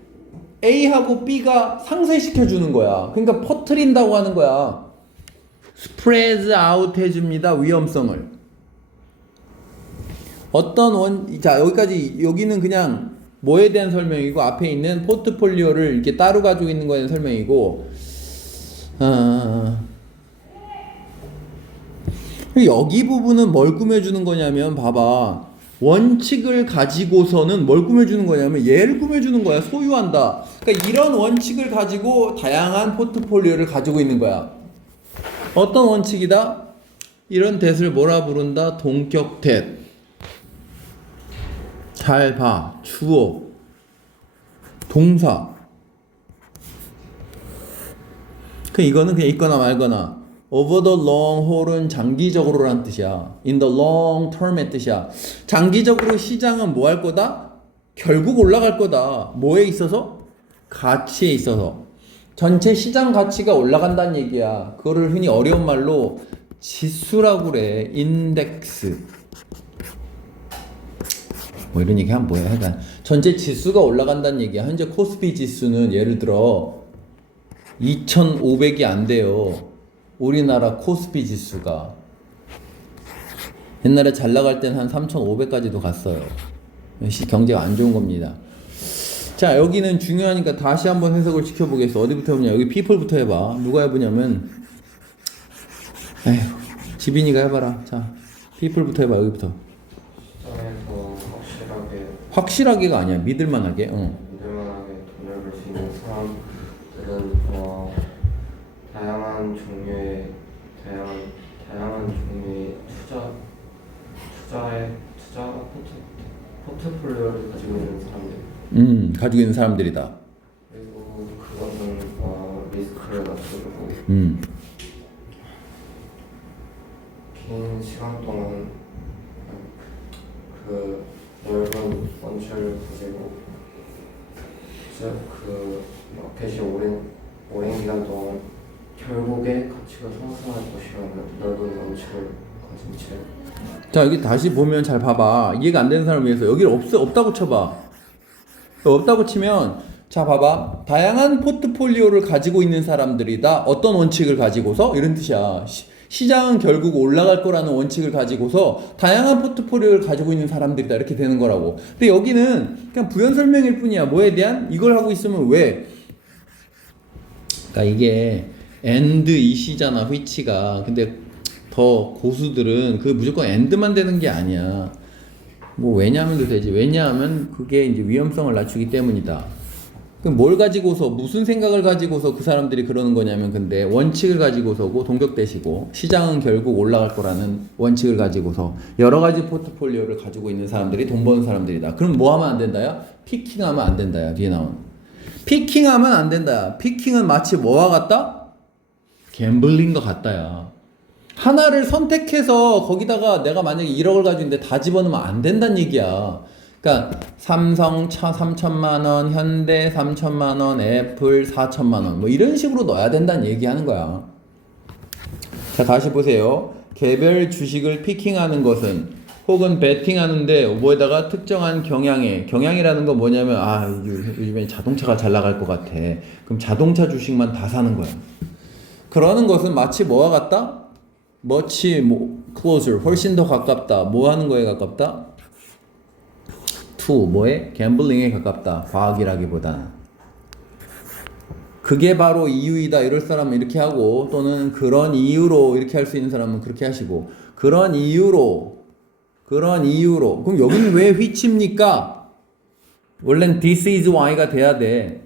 A하고 B가 상쇄시켜 주는 거야. 그러니까 퍼뜨린다고 하는 거야. 스프레드 아웃 해줍니다. 위험성을. 자, 여기는 그냥 뭐에 대한 설명이고, 앞에 있는 포트폴리오를 이렇게 따로 가지고 있는 거에 대한 설명이고, 여기 부분은 뭘 꾸며주는 거냐면, 봐봐. 원칙을 가지고서는 뭘 꾸며주는 거냐면, 얘를 꾸며주는 거야. 소유한다. 그러니까 이런 원칙을 가지고 다양한 포트폴리오를 가지고 있는 거야. 어떤 원칙이다? 이런 뎃을 뭐라 부른다? 동격 뎃. 잘 봐. 주어, 동사. 이거는 그냥 있거나 말거나. Over the long haul은 장기적으로란 뜻이야. In the long term의 뜻이야. 장기적으로 시장은 뭐 할 거다? 결국 올라갈 거다. 뭐에 있어서? 가치에 있어서. 전체 시장 가치가 올라간다는 얘기야. 그거를 흔히 어려운 말로 지수라고 그래. 인덱스. 뭐 이런 얘기 하면 뭐야? 약간 전체 지수가 올라간다는 얘기야. 현재 코스피 지수는 예를 들어 2,500이 안 돼요. 우리나라 코스피 지수가. 옛날에 잘 나갈 때는 한 3,500까지도 갔어요. 경제가 안 좋은 겁니다. 자, 여기는 중요하니까 다시 한번 해석을 시켜보겠어. 어디부터 해보냐? 여기 people부터 해봐. 누가 해보냐면, 지빈이가 해봐라. 자, people부터 해봐. 여기부터. 저는 확실하게가 아니야. 믿을만하게. 믿을만하게 돈을 벌 수 있는 사람들은 다양한 종류의 투자 포트폴리오를 가지고 있는 사람들. 가지고 있는 사람들이다. 그리고 그것은 리스크를 낮추고 긴 시간 동안 그 넓은 원칙을 가지고 즉 그 마켓이 오랜 기간 동안 결국에 가치가 상승할 것이라는 넓은 원칙을 가진 채. 자, 여기 다시 보면 잘 봐봐. 이해가 안 되는 사람을 위해서 여기를 없다고 쳐봐. 없다고 치면 자 봐봐. 다양한 포트폴리오를 가지고 있는 사람들이다. 어떤 원칙을 가지고서? 이런 뜻이야. 시장은 결국 올라갈 거라는 원칙을 가지고서 다양한 포트폴리오를 가지고 있는 사람들이다. 이렇게 되는 거라고. 근데 여기는 그냥 부연 설명일 뿐이야. 뭐에 대한? 이걸 하고 있으면 왜? 그러니까 이게 and 이시잖아. which가. 근데 더 고수들은 그 무조건 and만 되는 게 아니야. 뭐 왜냐하면도 되지. 왜냐하면 그게 이제 위험성을 낮추기 때문이다. 그럼 뭘 가지고서 무슨 생각을 가지고서 그 사람들이 그러는 거냐면 근데 원칙을 가지고서고 동격대시고 시장은 결국 올라갈 거라는 원칙을 가지고서 여러 가지 포트폴리오를 가지고 있는 사람들이 돈 버는 사람들이다. 그럼 뭐 하면 안 된다야? 피킹하면 안 된다야. 뒤에 나온 피킹하면 안 된다야. 피킹은 마치 뭐와 같다? 갬블링과 같다야. 하나를 선택해서 거기다가 내가 만약에 1억을 가지고 있는데 다 집어넣으면 안 된다는 얘기야. 그러니까 삼성 3천만 원, 현대 3천만 원, 애플 4천만 원 뭐 이런 식으로 넣어야 된다는 얘기하는 거야. 자, 다시 보세요. 개별 주식을 피킹하는 것은 혹은 베팅하는데 뭐에다가 특정한 경향이라는 건 뭐냐면 요즘에 자동차가 잘 나갈 것 같아. 그럼 자동차 주식만 다 사는 거야. 그러는 것은 마치 뭐와 같다? closer, 훨씬 더 가깝다. 뭐 하는 거에 가깝다? 뭐에? 갬블링에 가깝다. 과학이라기보다는. 그게 바로 이유이다. 이럴 사람은 이렇게 하고 또는 그런 이유로 이렇게 할 수 있는 사람은 그렇게 하시고 그런 이유로 그럼 여기는 왜 which입니까? 원래는 this is why가 돼야 돼.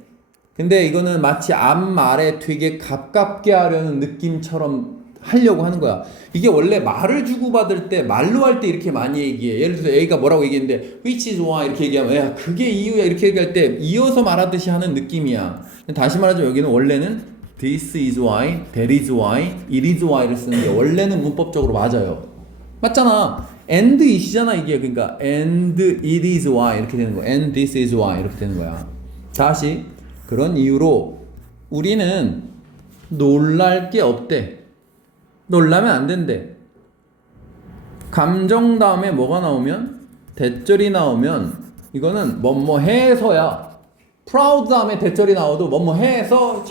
근데 이거는 마치 앞말에 되게 가깝게 하려는 느낌처럼 하려고 하는 거야. 이게 원래 말을 주고받을 때 말로 할 때 이렇게 많이 얘기해. 예를 들어서 A가 뭐라고 얘기했는데 which is why 이렇게 얘기하면 야 그게 이유야 이렇게 얘기할 때 이어서 말하듯이 하는 느낌이야. 다시 말하자면 여기는 원래는 this is why, that is why, it is why를 쓰는 게 원래는 문법적으로 맞아요. 맞잖아. and it이잖아 이게. 그러니까 and it is why 이렇게 되는 거야. and this is why 이렇게 되는 거야. 다시 그런 이유로 우리는 놀랄 게 없대. 놀라면 안 된대. 감정 다음에 뭐가 나오면? 대절이 나오면 이거는 뭐뭐 해서야. proud 다음에 대절이 나와도 뭐뭐 해서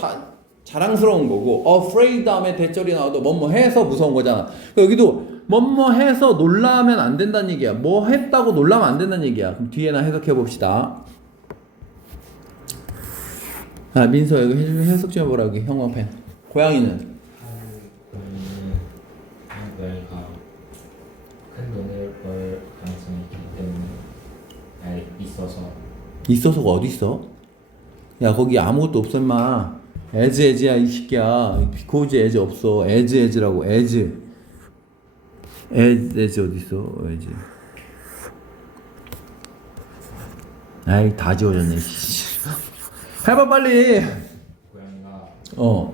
자랑스러운 거고 afraid 다음에 대절이 나와도 뭐뭐 해서 무서운 거잖아. 여기도 뭐뭐 해서 놀라면 안 된다는 얘기야. 뭐 했다고 놀라면 안 된다는 얘기야. 그럼 뒤에나 해석해 봅시다. 민서 이거 해석 좀 해보라고. 형 앞에. 고양이는? 고양이가 큰 돈을 벌 가능성이 있기 때문에 있어서가 어디 있어? 야 거기 아무것도 없어 임마. 에즈야 이 새끼야. 비코즈 에즈 없어. 에즈라고. 에즈 어디 있어? 에즈. 아이 다 지워졌네. 해봐 빨리. 고양이가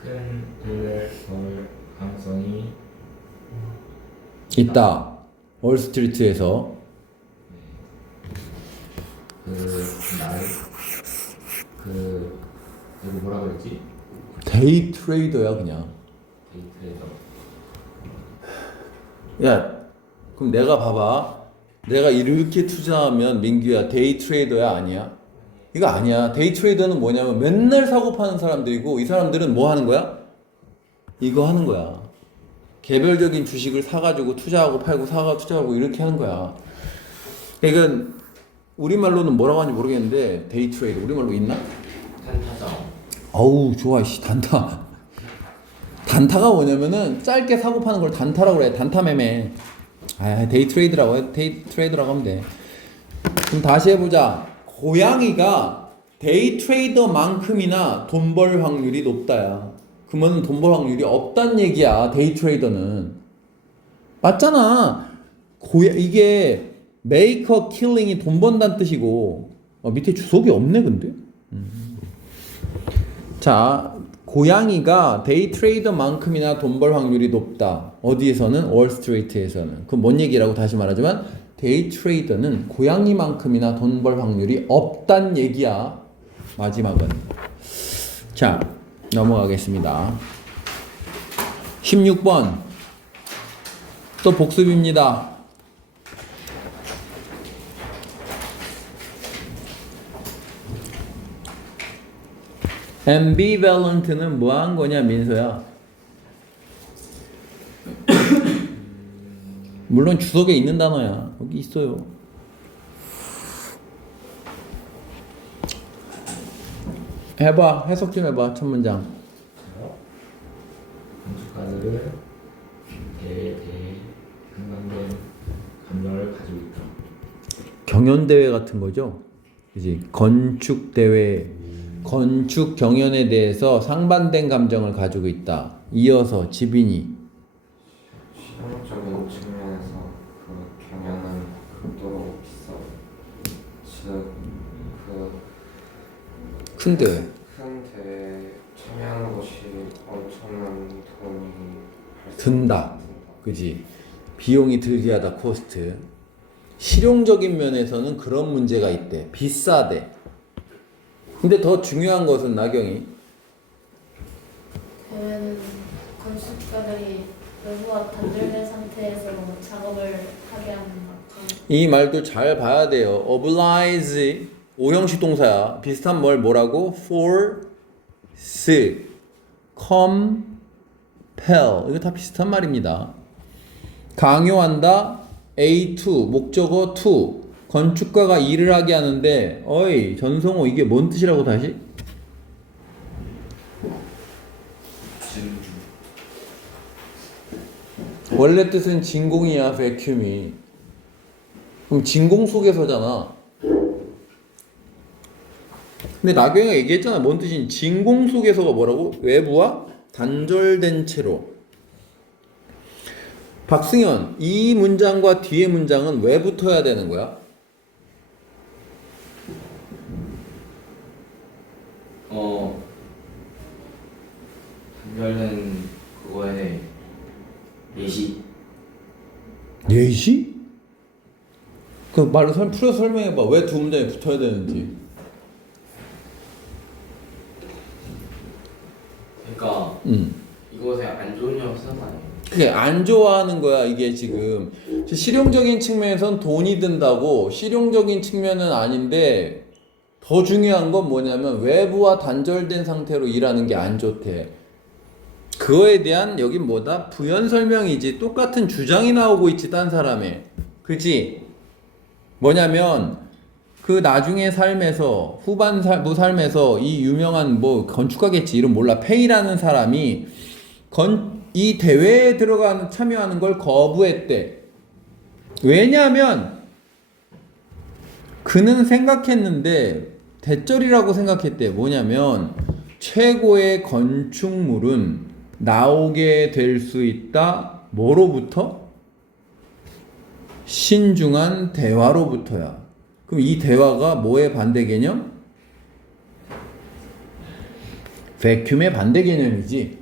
큰 돈을 벌 가능성이 있다. 월스트리트에서 여기 뭐라 그랬지? 데이 트레이더야 그냥. 데이트레이더. 야 그럼 내가 봐봐. 내가 이렇게 투자하면 민규야 데이 트레이더야 아니야? 이거 아니야. 데이 트레이더는 뭐냐면 맨날 사고 파는 사람들이고 이 사람들은 뭐 하는 거야? 이거 하는 거야. 개별적인 주식을 사가지고 투자하고 팔고 사가 투자하고 이렇게 하는 거야. 이건 우리말로는 뭐라고 하는지 모르겠는데 데이 트레이더 우리말로 있나? 단타죠. 어우 좋아 씨 단타. 단타가 뭐냐면은 짧게 사고 파는 걸 단타라고 그래. 단타 매매. 데이 트레이드라고 하면 돼. 그럼 다시 해보자. 고양이가 데이 트레이더만큼이나 돈 벌 확률이 높다야. 그러면 돈 벌 확률이 없단 얘기야. 데이 트레이더는. 맞잖아. 이게 메이커 킬링이 돈 번다는 뜻이고 밑에 주석이 없네 근데. 자, 고양이가 데이 트레이더만큼이나 돈 벌 확률이 높다. 어디에서는? 월스트리트에서는. 그럼 뭔 얘기라고 다시 말하지만 데이 트레이더는 고양이만큼이나 돈 벌 확률이 없단 얘기야. 마지막은. 자, 넘어가겠습니다. 16번. 또 복습입니다. ambivalent는 뭐 한 거냐, 민서야? 물론 주석에 있는 단어야. 여기 있어요. 해봐. 해석 좀 해봐. 첫 문장. 건축가들은 대회에 대해 상반된 감정을 가지고 있다. 경연대회 같은 거죠. 그지? 건축대회, 건축 경연에 대해서 상반된 감정을 가지고 있다. 이어서 지빈이. 실용적인 측면에서 그 경영은 극도로 비싸. 즉그 큰 대회. 큰 대회에 참여하는 것이 엄청난 돈이 든다. 그지? 비용이 들기하다 코스트. 실용적인 면에서는 그런 문제가 있대. 비싸대. 근데 더 중요한 것은 나경이 대회는 건축가들이 외부와 단절된 상태에서 작업을 하게 하는 것 같아요. 이 말도 잘 봐야 돼요. oblige 5형식 동사야. 비슷한 뭘 뭐라고? force, compel 이거 다 비슷한 말입니다. 강요한다. A2 목적어 to 건축가가 일을 하게 하는데 어이 전성호 이게 뭔 뜻이라고 다시? 진주. 원래 뜻은 진공이야. vacuum이. 그럼 진공 속에서잖아. 근데 나경이가 얘기했잖아. 뭔 뜻인지. 진공 속에서가 뭐라고? 외부와 단절된 채로. 박승현, 이 문장과 뒤에 문장은 왜 붙어야 되는 거야? 단결된 그거에 예시. 예시? 그 말로 풀어서 설명해봐. 왜 두 문장이 붙어야 되는지. 그러니까 이것에 안 좋은 점 생각나요. 그게 안 좋아하는 거야. 이게 지금 실용적인 측면에선 돈이 든다고. 실용적인 측면은 아닌데 더 중요한 건 뭐냐면 외부와 단절된 상태로 일하는 게 안 좋대. 그거에 대한 여긴 뭐다? 부연 설명이지. 똑같은 주장이 나오고 있지 딴 사람의. 그지? 뭐냐면 그 나중에 삶에서 후반부 삶에서 이 유명한 뭐 건축가겠지. 이름 몰라. 페이라는 사람이 이 대회에 참여하는 걸 거부했대. 왜냐하면 그는 생각했는데 대절이라고 생각했대. 뭐냐면 최고의 건축물은 나오게 될 수 있다. 뭐로부터? 신중한 대화로부터야. 그럼 이 대화가 뭐의 반대 개념? 베큐음의 반대 개념이지.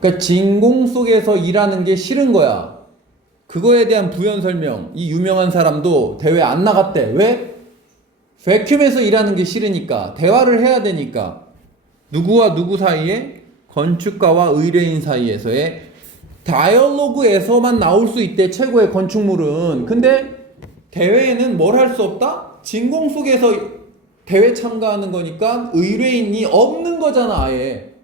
그러니까 진공 속에서 일하는 게 싫은 거야. 그거에 대한 부연 설명. 이 유명한 사람도 대회 안 나갔대. 왜? 베큐음에서 일하는 게 싫으니까. 대화를 해야 되니까. 누구와 누구 사이에? 건축가와 의뢰인 사이에서의 다이얼로그에서만 나올 수 있대. 최고의 건축물은. 근데 대회에는 뭘 할 수 없다? 진공 속에서 대회 참가하는 거니까 의뢰인이 없는 거잖아. 아예.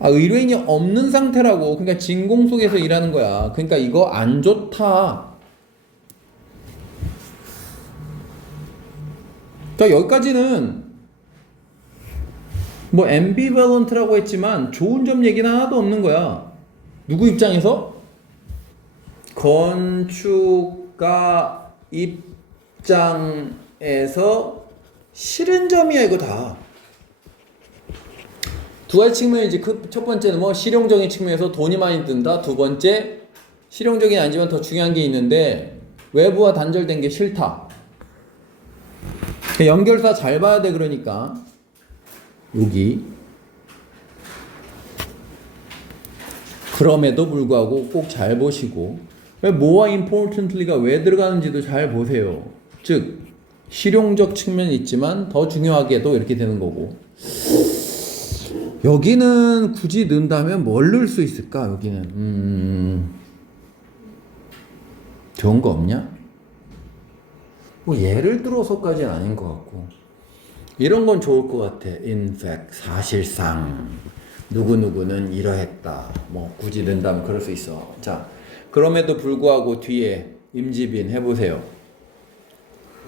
의뢰인이 없는 상태라고. 그러니까 진공 속에서 일하는 거야. 그러니까 이거 안 좋다. 그러니까 여기까지는 뭐 ambivalent라고 했지만 좋은 점 얘기는 하나도 없는 거야. 누구 입장에서? 건축가 입장에서 싫은 점이야 이거 다. 두 가지 측면이지. 첫 번째는 뭐 실용적인 측면에서 돈이 많이 든다. 두 번째 실용적인 아니지만 더 중요한 게 있는데 외부와 단절된 게 싫다. 연결사 잘 봐야 돼. 그러니까 여기 그럼에도 불구하고 꼭 잘 보시고 뭐와 importantly가 왜 들어가는지도 잘 보세요. 즉 실용적 측면이 있지만 더 중요하게도 이렇게 되는 거고 여기는 굳이 넣는다면 뭘 넣을 수 있을까? 여기는 좋은 거 없냐? 뭐 예를 들어서까지는 아닌 것 같고 이런 건 좋을 것 같아. In fact, 사실상 누구누구는 이러했다. 뭐 굳이 넣는다면 그럴 수 있어. 자, 그럼에도 불구하고 뒤에 임지빈 해보세요.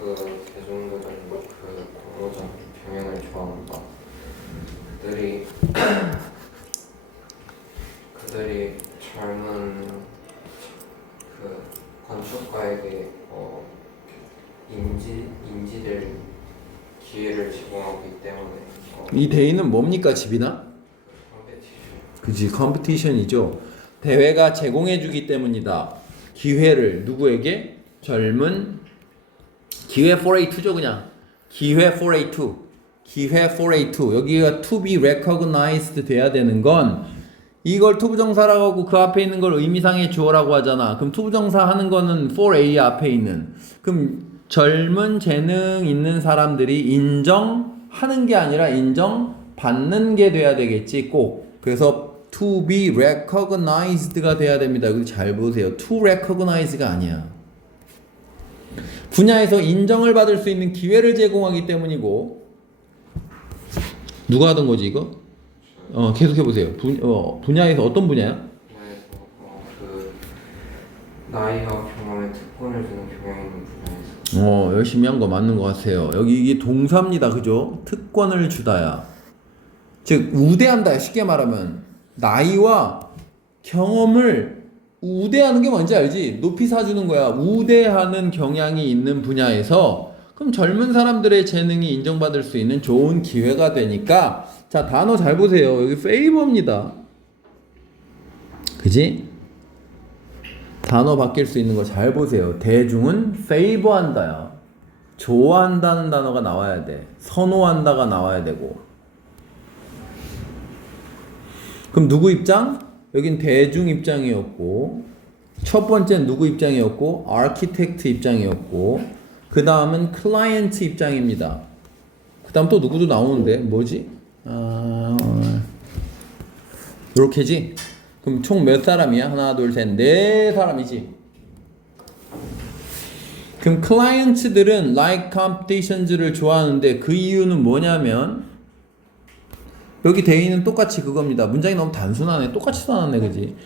그 대중들은 그 공로장 경영을 좋아한다. 그들이 젊은 그 건축가에게 인지될 기회를 제공하기 때문에 이 대의는 뭡니까, 지빈아? 컴페티션. 그지, 컴피티션이죠. 대회가 제공해주기 때문이다. 기회를 누구에게? 젊은 기회 4A2죠 그냥. 기회 4A2. 기회 4A2. 여기가 to be recognized 돼야 되는 건 이걸 투부정사라고 하고 그 앞에 있는 걸 의미상의 주어라고 하잖아. 그럼 투부정사 하는 거는 4A 앞에 있는. 그럼 젊은 재능 있는 사람들이 인정하는 게 아니라 인정받는 게 돼야 되겠지 꼭. 그래서 to be recognized가 돼야 됩니다. 이거 잘 보세요. to recognize가 아니야. 분야에서 인정을 받을 수 있는 기회를 제공하기 때문이고 누가 하던 거지 이거? 계속 해보세요. 분야에서 어떤 분야야? 분야에서 그 나이와 경험에 특권을 주는 경영 있는 분야에서 열심히 한 거 맞는 것 같아요. 여기 이게 동사입니다. 그죠? 특권을 주다야. 즉 우대한다. 쉽게 말하면 나이와 경험을 우대하는 게 뭔지 알지? 높이 사주는 거야. 우대하는 경향이 있는 분야에서 그럼 젊은 사람들의 재능이 인정받을 수 있는 좋은 기회가 되니까 자 단어 잘 보세요. 여기 favor입니다. 그지? 단어 바뀔 수 있는 거 잘 보세요. 대중은 favor한다야. 좋아한다는 단어가 나와야 돼. 선호한다가 나와야 되고. 그럼 누구 입장? 여긴 대중 입장이었고 첫 번째는 누구 입장이었고 아키텍트 입장이었고 그 다음은 클라이언트 입장입니다. 그 다음 또 누구도 나오는데 뭐지? 이렇게지? 그럼 총 몇 사람이야? 하나 둘 셋 네 사람이지. 그럼 클라이언트들은 like competitions를 좋아하는데 그 이유는 뭐냐면 여기 대의는 똑같이 그겁니다. 문장이 너무 단순하네. 똑같이 써놨네. 그지?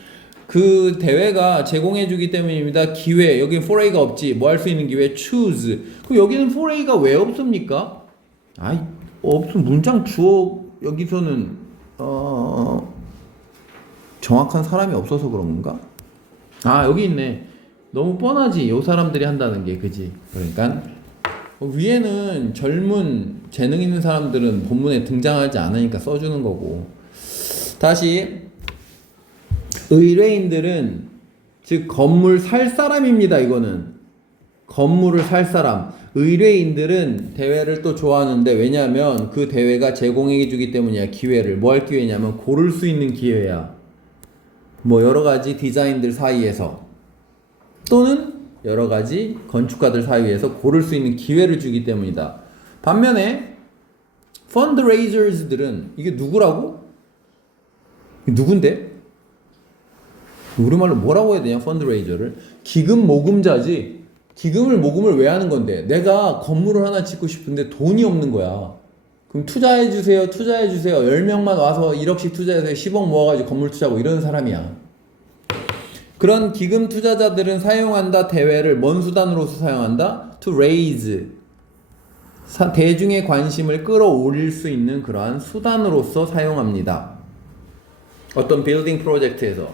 그 대회가 제공해주기 때문입니다. 기회. 여기는 4A가 없지. 뭐 할 수 있는 기회? choose. 그럼 여기는 4A가 왜 없습니까? 아이, 없음. 문장 주어 여기서는 정확한 사람이 없어서 그런 건가? 여기 있네. 너무 뻔하지. 요 사람들이 한다는 게. 그지? 그러니까 위에는 젊은 재능 있는 사람들은 본문에 등장하지 않으니까 써주는 거고. 다시 의뢰인들은 즉 건물 살 사람입니다. 이거는 건물을 살 사람. 의뢰인들은 대회를 또 좋아하는데 왜냐하면 그 대회가 제공해 주기 때문이야. 기회를. 뭐 할 기회냐면 고를 수 있는 기회야. 뭐 여러 가지 디자인들 사이에서 또는 여러 가지 건축가들 사이에서 고를 수 있는 기회를 주기 때문이다. 반면에 fundraisers들은 이게 누구라고? 누군데? 우리말로 뭐라고 해야 되냐? fundraiser를 기금 모금자지. 기금을 모금을 왜 하는 건데? 내가 건물을 하나 짓고 싶은데 돈이 없는 거야. 그럼 투자해주세요. 10명만 와서 1억씩 투자해서 10억 모아가지고 건물 투자하고 이런 사람이야. 그런 기금 투자자들은 사용한다. 대회를 뭔 수단으로서 사용한다? To raise. 대중의 관심을 끌어올릴 수 있는 그러한 수단으로서 사용합니다. 어떤 빌딩 프로젝트에서.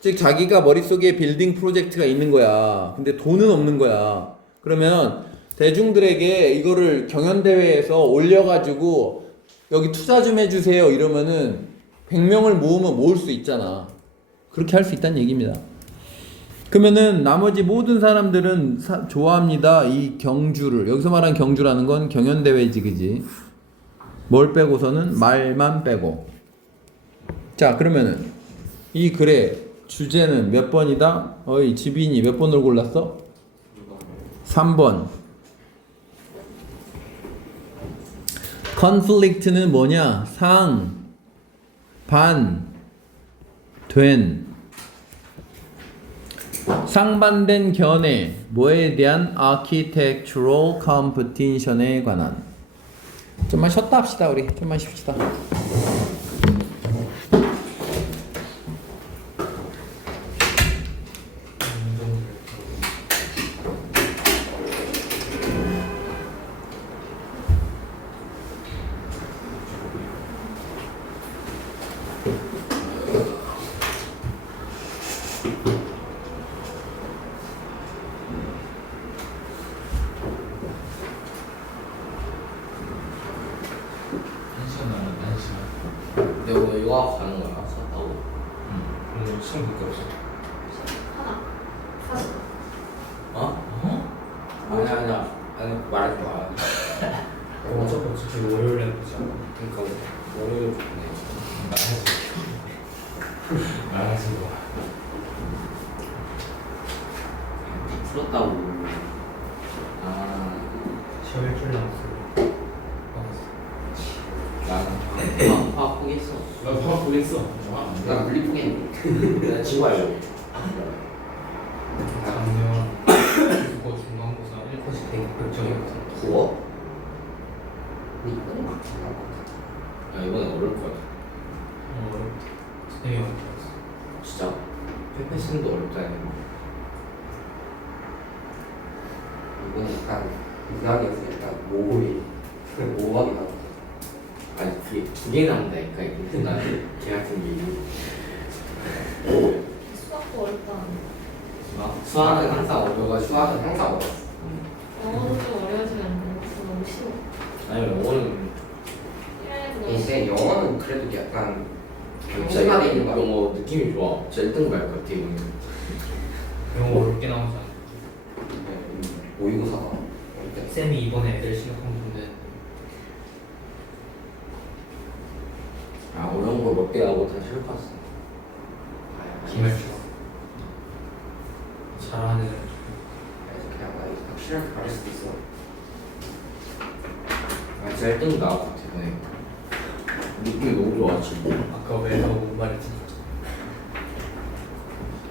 즉 자기가 머릿속에 빌딩 프로젝트가 있는 거야. 근데 돈은 없는 거야. 그러면 대중들에게 이거를 경연대회에서 올려가지고 여기 투자 좀 해주세요 이러면은 100명을 모으면 모을 수 있잖아. 그렇게 할 수 있다는 얘기입니다. 그러면은 나머지 모든 사람들은 좋아합니다. 이 경주를. 여기서 말한 경주라는 건 경연대회지, 그지? 뭘 빼고서는 말만 빼고. 자, 그러면은 이 글의 주제는 몇 번이다? 어이, 지빈이 몇 번을 골랐어? 3번. conflict는 뭐냐? 된. 상반된 견해, 뭐에 대한 architectural competition에 관한. 좀만 쉬었다 합시다, 우리. 좀만 쉽시다. 한 시간 남았는데 한 시간. 내가 오늘 이거 하고 가는 거야. 샀다고. 오늘 시간 밖에 없어. 하나. 사실. 어? 아니 말하지 마. 어차피 월요일에 보자. 그러니까 월요일 좋네. 말하지 마. 풀었다고. 아, 시험 일주일 남았어. 나는 화학 포기했어. 나 방학 보냈어. 나 물리 포기했는데. 나 지구 하려고. 작년 국어 중간고사 1코스 100점이었어. 구워? 이거는 야 이번에 어려울 거야. 되게 어려웠어. 진짜. 페페스도 어렵다 해. 이건 약간 이상하게서 약간 모호해. 모호하게 나왔어. 아니 그게 두 개 남다니까 이게 나는 걔 같은 게. 수학도 어렵다. 수학은 항상 어려가지고. 수학은 항상 어려웠어. 영어도 좀 어려워지면 안 돼. 너무 쉬워. 아니 영어는 근데 영어는 그래도 약간 진짜 평준화돼 있는 거야. 영어 느낌이 좋아. 진짜 1등 갈 것 같아 이거는. 영어 어렵게 나오지 않아. 모의고사가 쌤이 이번에 애들 심각한 건데 아 어려운 거 몇 개 하고 다 실패 봤어. 기말초 잘하는 애들. 그냥 나 확실하게 말할 수도 있어. 아 진짜 1등 나올 것 같아 이번에. 느낌이 너무 좋아 지금. 아까 왜 하고 못 말했지?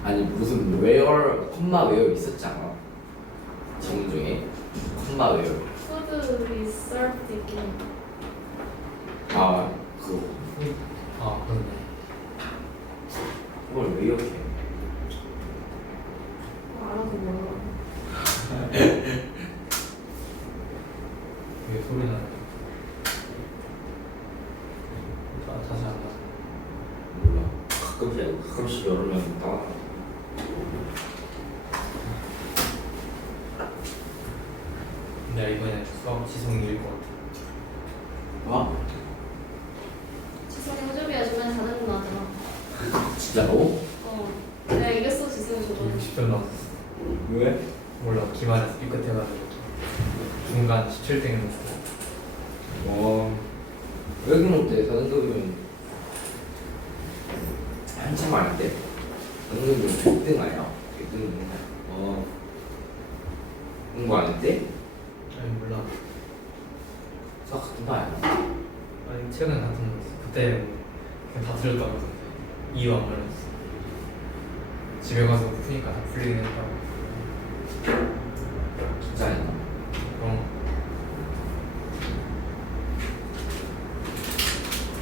아니 무슨 웨어 콤마 웨어 있었잖아. 질문 중에 콤마 웨어. 푸드 리서치 있긴 해. 아 그거. 아 그렇네. 그걸 왜 이렇게 해? 알아도 몰라. 왜 소리 나는 거야? 다시 한다. 몰라. 가끔씩 여러 명 나와. 내가 이번에 수학 지성이 이길 것 같아. 어? 지성이 호주비야 주면 4등 나잖아. 진짜로? 어. 내가 이겼어 지성이 저번에. 60점 나왔어. 왜? 몰라 기말에서 삐끗해가지고 중간 17등이었어. 왜 그런데 4등급이면 한참 아닌데? 4등급이면 100등 아니야? 100등 공부 안 했대? 아니 몰라. 수학 같은 거 아니야? 아니 최근에 다 틀렸어. 그때 그냥 다 틀렸다고 해서 이유 안 말했어. 집에 가서 푸니까 다 풀리긴 했다고. 진짜 아니야? 그럼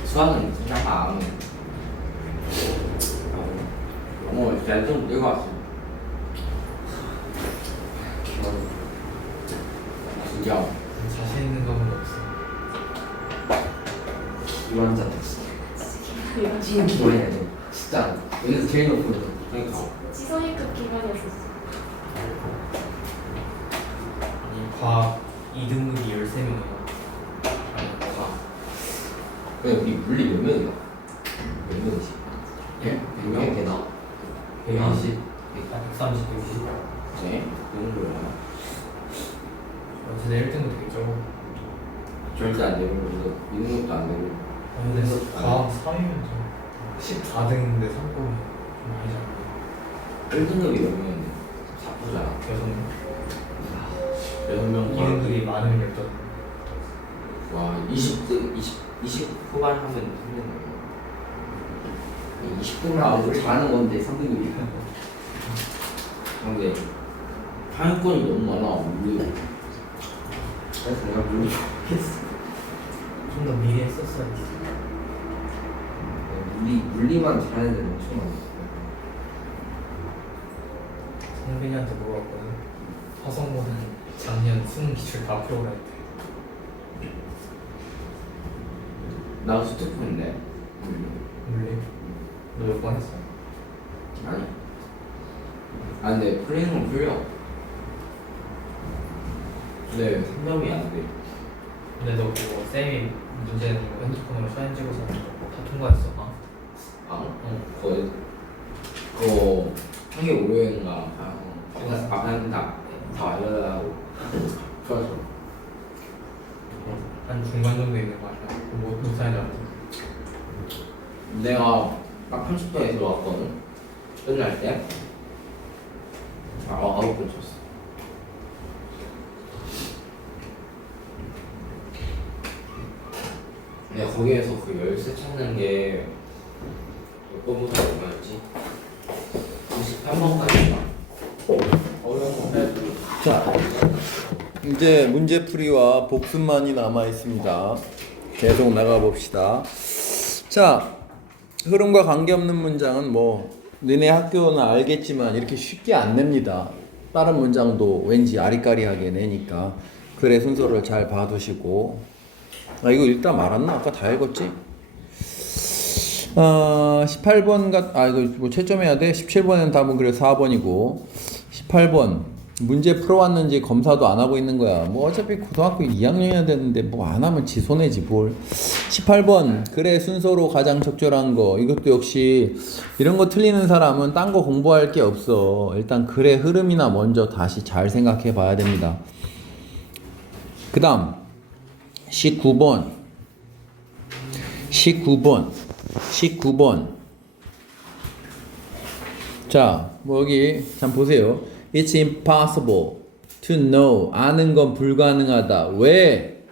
수학은 진짜 안 하네. 영어 진짜 1등 못 읽어왔어. 진짜. 자신 있는 감은 없어. 기만자 찐 기만이야 너. 진짜 여기서 제일 높은 거. 그러니까. 지성이급 기만이었었어. 아니 과학 2등급이 13명이에요. 과학. 그냥 우리 물리 몇 명이야? 몇 명이지? 예? 100명 되나? 120, 130, 120. 네? 그 정도야. 진짜 1등급 되겠죠. 절대 안 되는 거죠. 믿는 것도 안 되고. 근데 과학 3위면 좀 14등인데 3등이 좀 아니잖아요. 1등급이 몇 명인데? 4%잖아. 6명 2등급이 많으면 10등. 와, 20 후반 하면 힘든 거예요. 20등만 돼도 잘하는 건데 3등급이. 근데 하위권이 너무 많아. 물리. 그래서 내가 물리 좋아했어. 좀 더 미리 했었어야지. 물리만 잘하는 데는 엄청 많아. 성빈이한테 물어봤거든. 화성고는 작년 수능 기출 다 풀어라 했대. 나 스티커인데. 물리? 너 몇 번 했어? 아니. 아 근데 풀리는 건 풀려. 근데 3점이 안 돼. 근데 너 그거 쌤이 문제 내는 거 핸드폰으로 사진 찍어서 다 통과했어. 아? 아? 그거 한개 월요일인가 한다 알려달라고 좋아서 한 중간 정도 있는 거 아니야? 못 사진 안 내가 딱 30분에 들어왔거든. 끝날 때 9분 쳤어. 내가 거기에서 그 열쇠 찾는 게 몇 번부터 얼마였지? 98번까지인가? 어려운 거 빼고. 자, 이제 문제풀이와 복습만이 남아 있습니다. 계속 나가 봅시다. 자, 흐름과 관계없는 문장은 뭐 너네 학교는 알겠지만 이렇게 쉽게 안 냅니다. 다른 문장도 왠지 아리까리하게 내니까 글의 순서를 잘 봐두시고. 아, 이거 읽다 말았나? 아까 다 읽었지? 18번 이거 뭐 채점해야 돼? 17번에는 답은 그래 4번이고 18번 문제 풀어왔는지 검사도 안 하고 있는 거야. 뭐 어차피 고등학교 2학년이야 되는데 뭐 안 하면 지 손해지 뭘. 18번 글의 순서로 가장 적절한 거. 이것도 역시 이런 거 틀리는 사람은 딴 거 공부할 게 없어. 일단 글의 흐름이나 먼저 다시 잘 생각해 봐야 됩니다. 그 다음 19번 자, 뭐 여기 참 보세요. It's impossible to know. 아는 건 불가능하다. 왜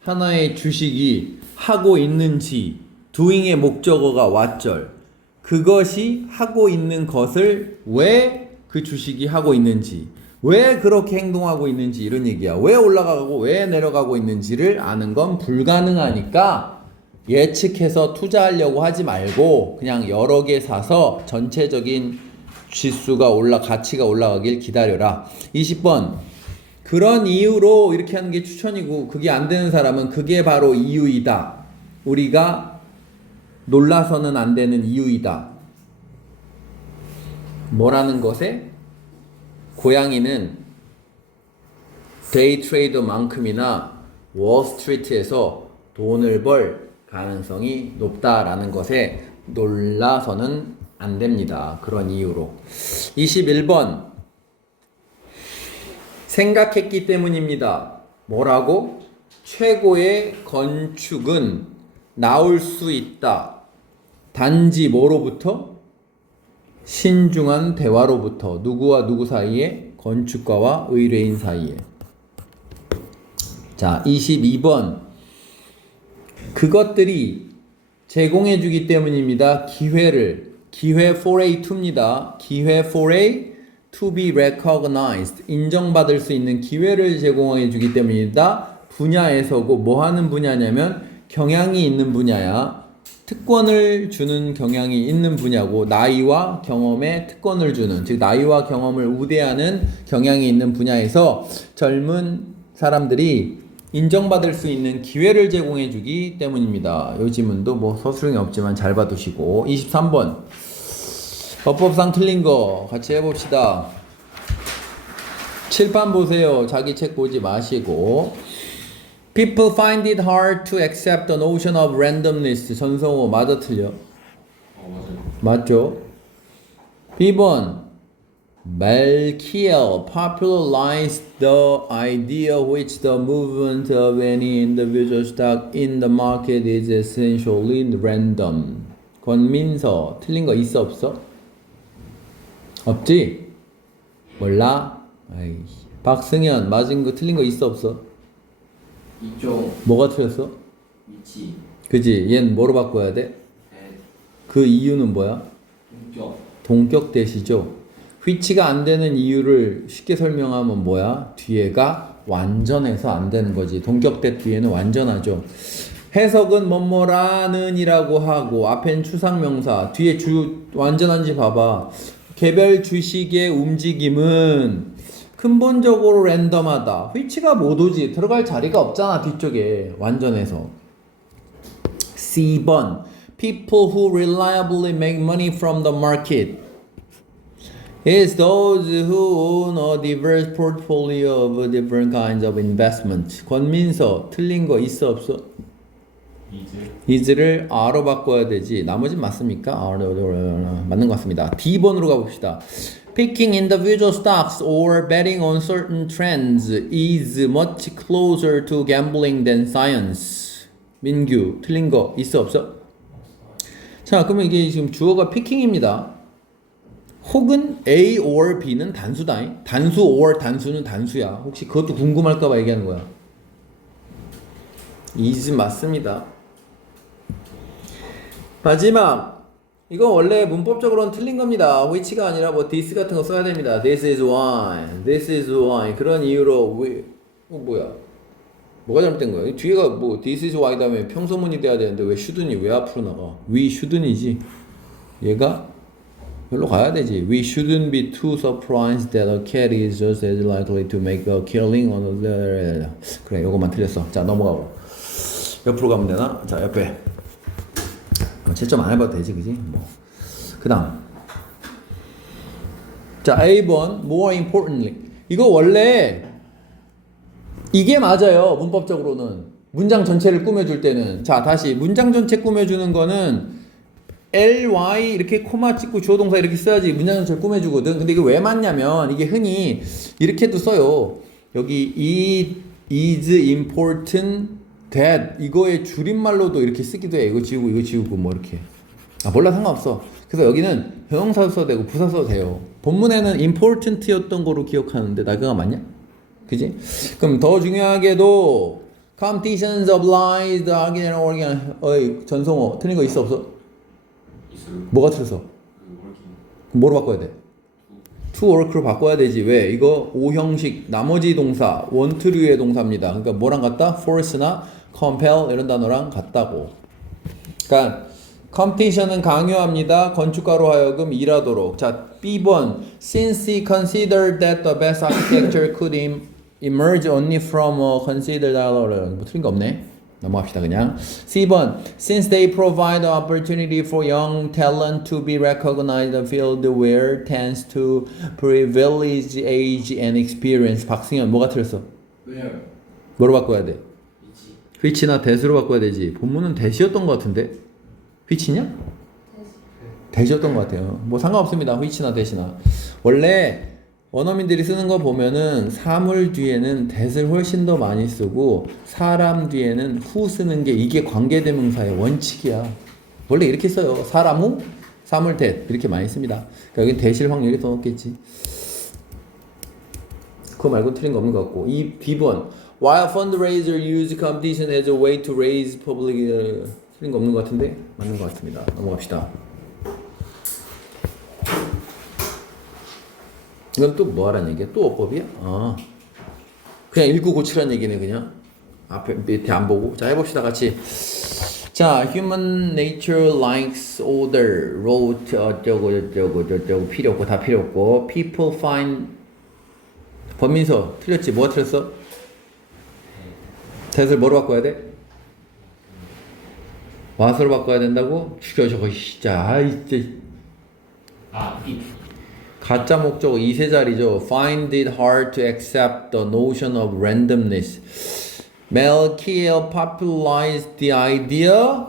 하나의 주식이 하고 있는지 doing의 목적어가 왓절. 그것이 하고 있는 것을 왜 그 주식이 하고 있는지, 왜 그렇게 행동하고 있는지 이런 얘기야. 왜 올라가고 왜 내려가고 있는지를 아는 건 불가능하니까 예측해서 투자하려고 하지 말고 그냥 여러 개 사서 전체적인 지수가 가치가 올라가길 기다려라. 20번. 그런 이유로 이렇게 하는 게 추천이고 그게 안 되는 사람은 그게 바로 이유이다. 우리가 놀라서는 안 되는 이유이다. 뭐라는 것에? 고양이는 데이 트레이더만큼이나 월스트리트에서 돈을 벌 가능성이 높다라는 것에 놀라서는 안 됩니다. 그런 이유로. 21번. 생각했기 때문입니다. 뭐라고? 최고의 건축은 나올 수 있다. 단지 뭐로부터? 신중한 대화로부터. 누구와 누구 사이에? 건축가와 의뢰인 사이에. 자, 22번. 그것들이 제공해주기 때문입니다. 기회 for a to입니다. 기회 for a to be recognized. 인정받을 수 있는 기회를 제공해주기 때문입니다. 분야에서고 뭐 하는 분야냐면 경향이 있는 분야야. 특권을 주는 경향이 있는 분야고 나이와 경험에 특권을 주는, 즉 나이와 경험을 우대하는 경향이 있는 분야에서 젊은 사람들이 인정받을 수 있는 기회를 제공해 주기 때문입니다. 이 지문도 뭐 서술형이 없지만 잘 봐두시고. 23번. 어법상 틀린 거 같이 해봅시다. 칠판 보세요. 자기 책 보지 마시고. People find it hard to accept the notion of randomness. 전성호 맞아 틀려? 맞아요. 맞죠? B번 Malkiel popularized the idea which the movement of any individual stock in the market is essentially random. 권민서 틀린 거 있어 없어? 없지? 몰라? 아이. 박승현 맞은 거 틀린 거 있어 없어? 이쪽 뭐가 틀렸어? 위치 그지? 얜 뭐로 바꿔야 돼? 그 이유는 뭐야? 동격 동격 대시죠. which가 안 되는 이유를 쉽게 설명하면 뭐야? 뒤에가 완전해서 안 되는 거지. 동격대 뒤에는 완전하죠. 해석은 뭐뭐라는이라고 하고 앞엔 추상명사 뒤에 완전한지 봐봐. 개별 주식의 움직임은 근본적으로 랜덤하다. which가 못 오지. 들어갈 자리가 없잖아 뒤쪽에 완전해서. C번 People who reliably make money from the market is those who own a diverse portfolio of different kinds of investment. 권민서 틀린 거 있어 없어? is를 R로 바꿔야 되지. 나머진 맞습니까? 맞는 것 같습니다. D번으로 가봅시다. Picking individual stocks or betting on certain trends is much closer to gambling than science. 민규 틀린 거 있어 없어? 자, 그러면 이게 지금 주어가 picking입니다. 혹은 A or B는 단수다. 단수 or 단수는 단수야. 혹시 그것도 궁금할까봐 얘기하는 거야. is 맞습니다. 마지막 이거 원래 문법적으로는 틀린 겁니다. which가 아니라 뭐 this 같은 거 써야 됩니다. This is why, this is why 그런 이유로 뭐야? 뭐가 잘못된 거야? 뒤에가 뭐 this is why 다음에 평소문이 돼야 되는데 왜 shouldn't이 왜 앞으로 나가? We shouldn'이지. 얘가 여기로 가야 되지. We shouldn't be too surprised that a cat is just as likely to make a killing on the... 그래, 요것만 틀렸어. 자, 넘어가고. 옆으로 가면 되나? 자, 옆에. 채점 안 해봐도 되지, 그지? 뭐. 그 다음. 자, A번, more importantly. 이거 원래, 이게 맞아요, 문법적으로는. 문장 전체를 꾸며줄 때는. 자, 다시. 문장 전체 꾸며주는 거는 ly 이렇게 코마 찍고 주어 동사 이렇게 써야지 문장 전체를 꾸며주거든. 근데 이게 왜 맞냐면, 이게 흔히 이렇게도 써요. 여기 is important that 이거의 줄임말로도 이렇게 쓰기도 해. 이거 지우고 뭐 이렇게. 아 몰라 상관없어. 그래서 여기는 형용사 써도 되고 부사 써도 돼요. 본문에는 important였던 거로 기억하는데 나그가 맞냐? 그지? 그럼 더 중요하게도 competitions oblige the argument organ. 어이 전성호 틀린 거 있어 없어? 있어요. 뭐가 틀렸어? 그럼 뭐로 바꿔야 돼? to work로 바꿔야 되지. 왜? 이거 오형식 나머지 동사 원투류의 동사입니다. 그러니까 뭐랑 같다? force나 compel 이런 단어랑 같다고. 그러니까 competition은 강요합니다. 건축가로 하여금 일하도록. 자, B번 since he considered that the best architecture could emerge only from a considered 뭐 틀린 거 없네. 넘어갑시다 그냥. C번 since they provide the opportunity for young talent to be recognized in a field where tends to privilege age and experience. 박승현 뭐가 틀렸어? Where? 뭐로 바꿔야 돼? 위치 which나 that으로 바꿔야 되지. 본문은 that이었던 것 같은데 which냐? that이었던 것 같아요. 뭐 상관없습니다. which나 that이나. 원래 원어민들이 쓰는 거 보면은 사물 뒤에는 that을 훨씬 더 많이 쓰고 사람 뒤에는 who 쓰는 게 이게 관계대명사의 원칙이야. 원래 이렇게 써요. 사람 후, 사물 that 이렇게 많이 씁니다. 그러니까 여긴 that일 확률이 더 높겠지. 그거 말고 틀린 거 없는 것 같고. 이 B번 while fundraiser use competition as a way to raise public 틀린 거 없는 것 같은데 맞는 것 같습니다. 넘어갑시다. 이건 또 뭐 하라는 얘기야? 또 어법이야? 그냥 읽고 고치라는 얘기네 그냥. 앞에 밑에 안 보고. 자 해봅시다 같이. 자, human nature likes order, wrote 어쩌고 필요 없고 다 필요 없고. people find 권민서 틀렸지? 뭐가 틀렸어? that을 뭐로 바꿔야 돼? what으로 바꿔야 된다고? 죽여 저거 진짜. 아이 진짜. 아, 이 가짜 목적 2세자리죠. Find it hard to accept the notion of randomness. Malkiel popularized the idea.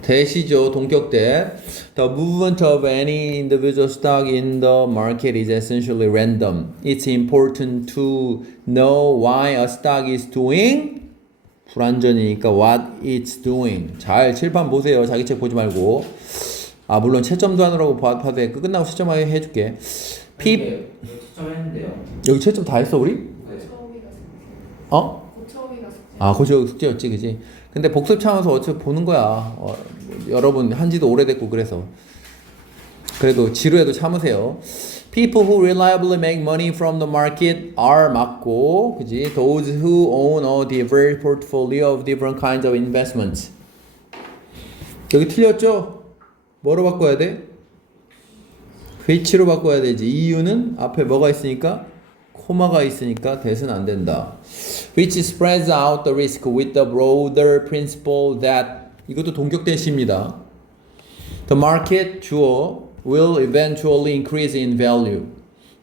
대시죠. 동격대. The movement of any individual stock in the market is essentially random. It's important to know why a stock is doing. 불완전이니까 what it's doing. 잘 칠판 보세요. 자기 책 보지 말고. 아 물론 채점도 하느라고 봐도 돼. 끝나고 채점하게 해줄게. 채점했는데요. 여기 채점 다 했어 우리? 고쳐오기가 숙제. 어? 고쳐오기가 숙제. 아 고저 숙제였지 그지? 근데 복습 참아서 어차피 보는 거야. 여러분 한지도 오래됐고 그래서 그래도 지루해도 참으세요. People who reliably make money from the market are 맞고 그지? Those who own a diverse portfolio of different kinds of investments. 여기 틀렸죠? 뭐로 바꿔야 돼? which로 바꿔야 되지. 이유는 앞에 뭐가 있으니까? 코마가 있으니까 대수는 안 된다. Which spreads out the risk with the broader principle that 이것도 동격대시입니다. The market 주어 will eventually increase in value.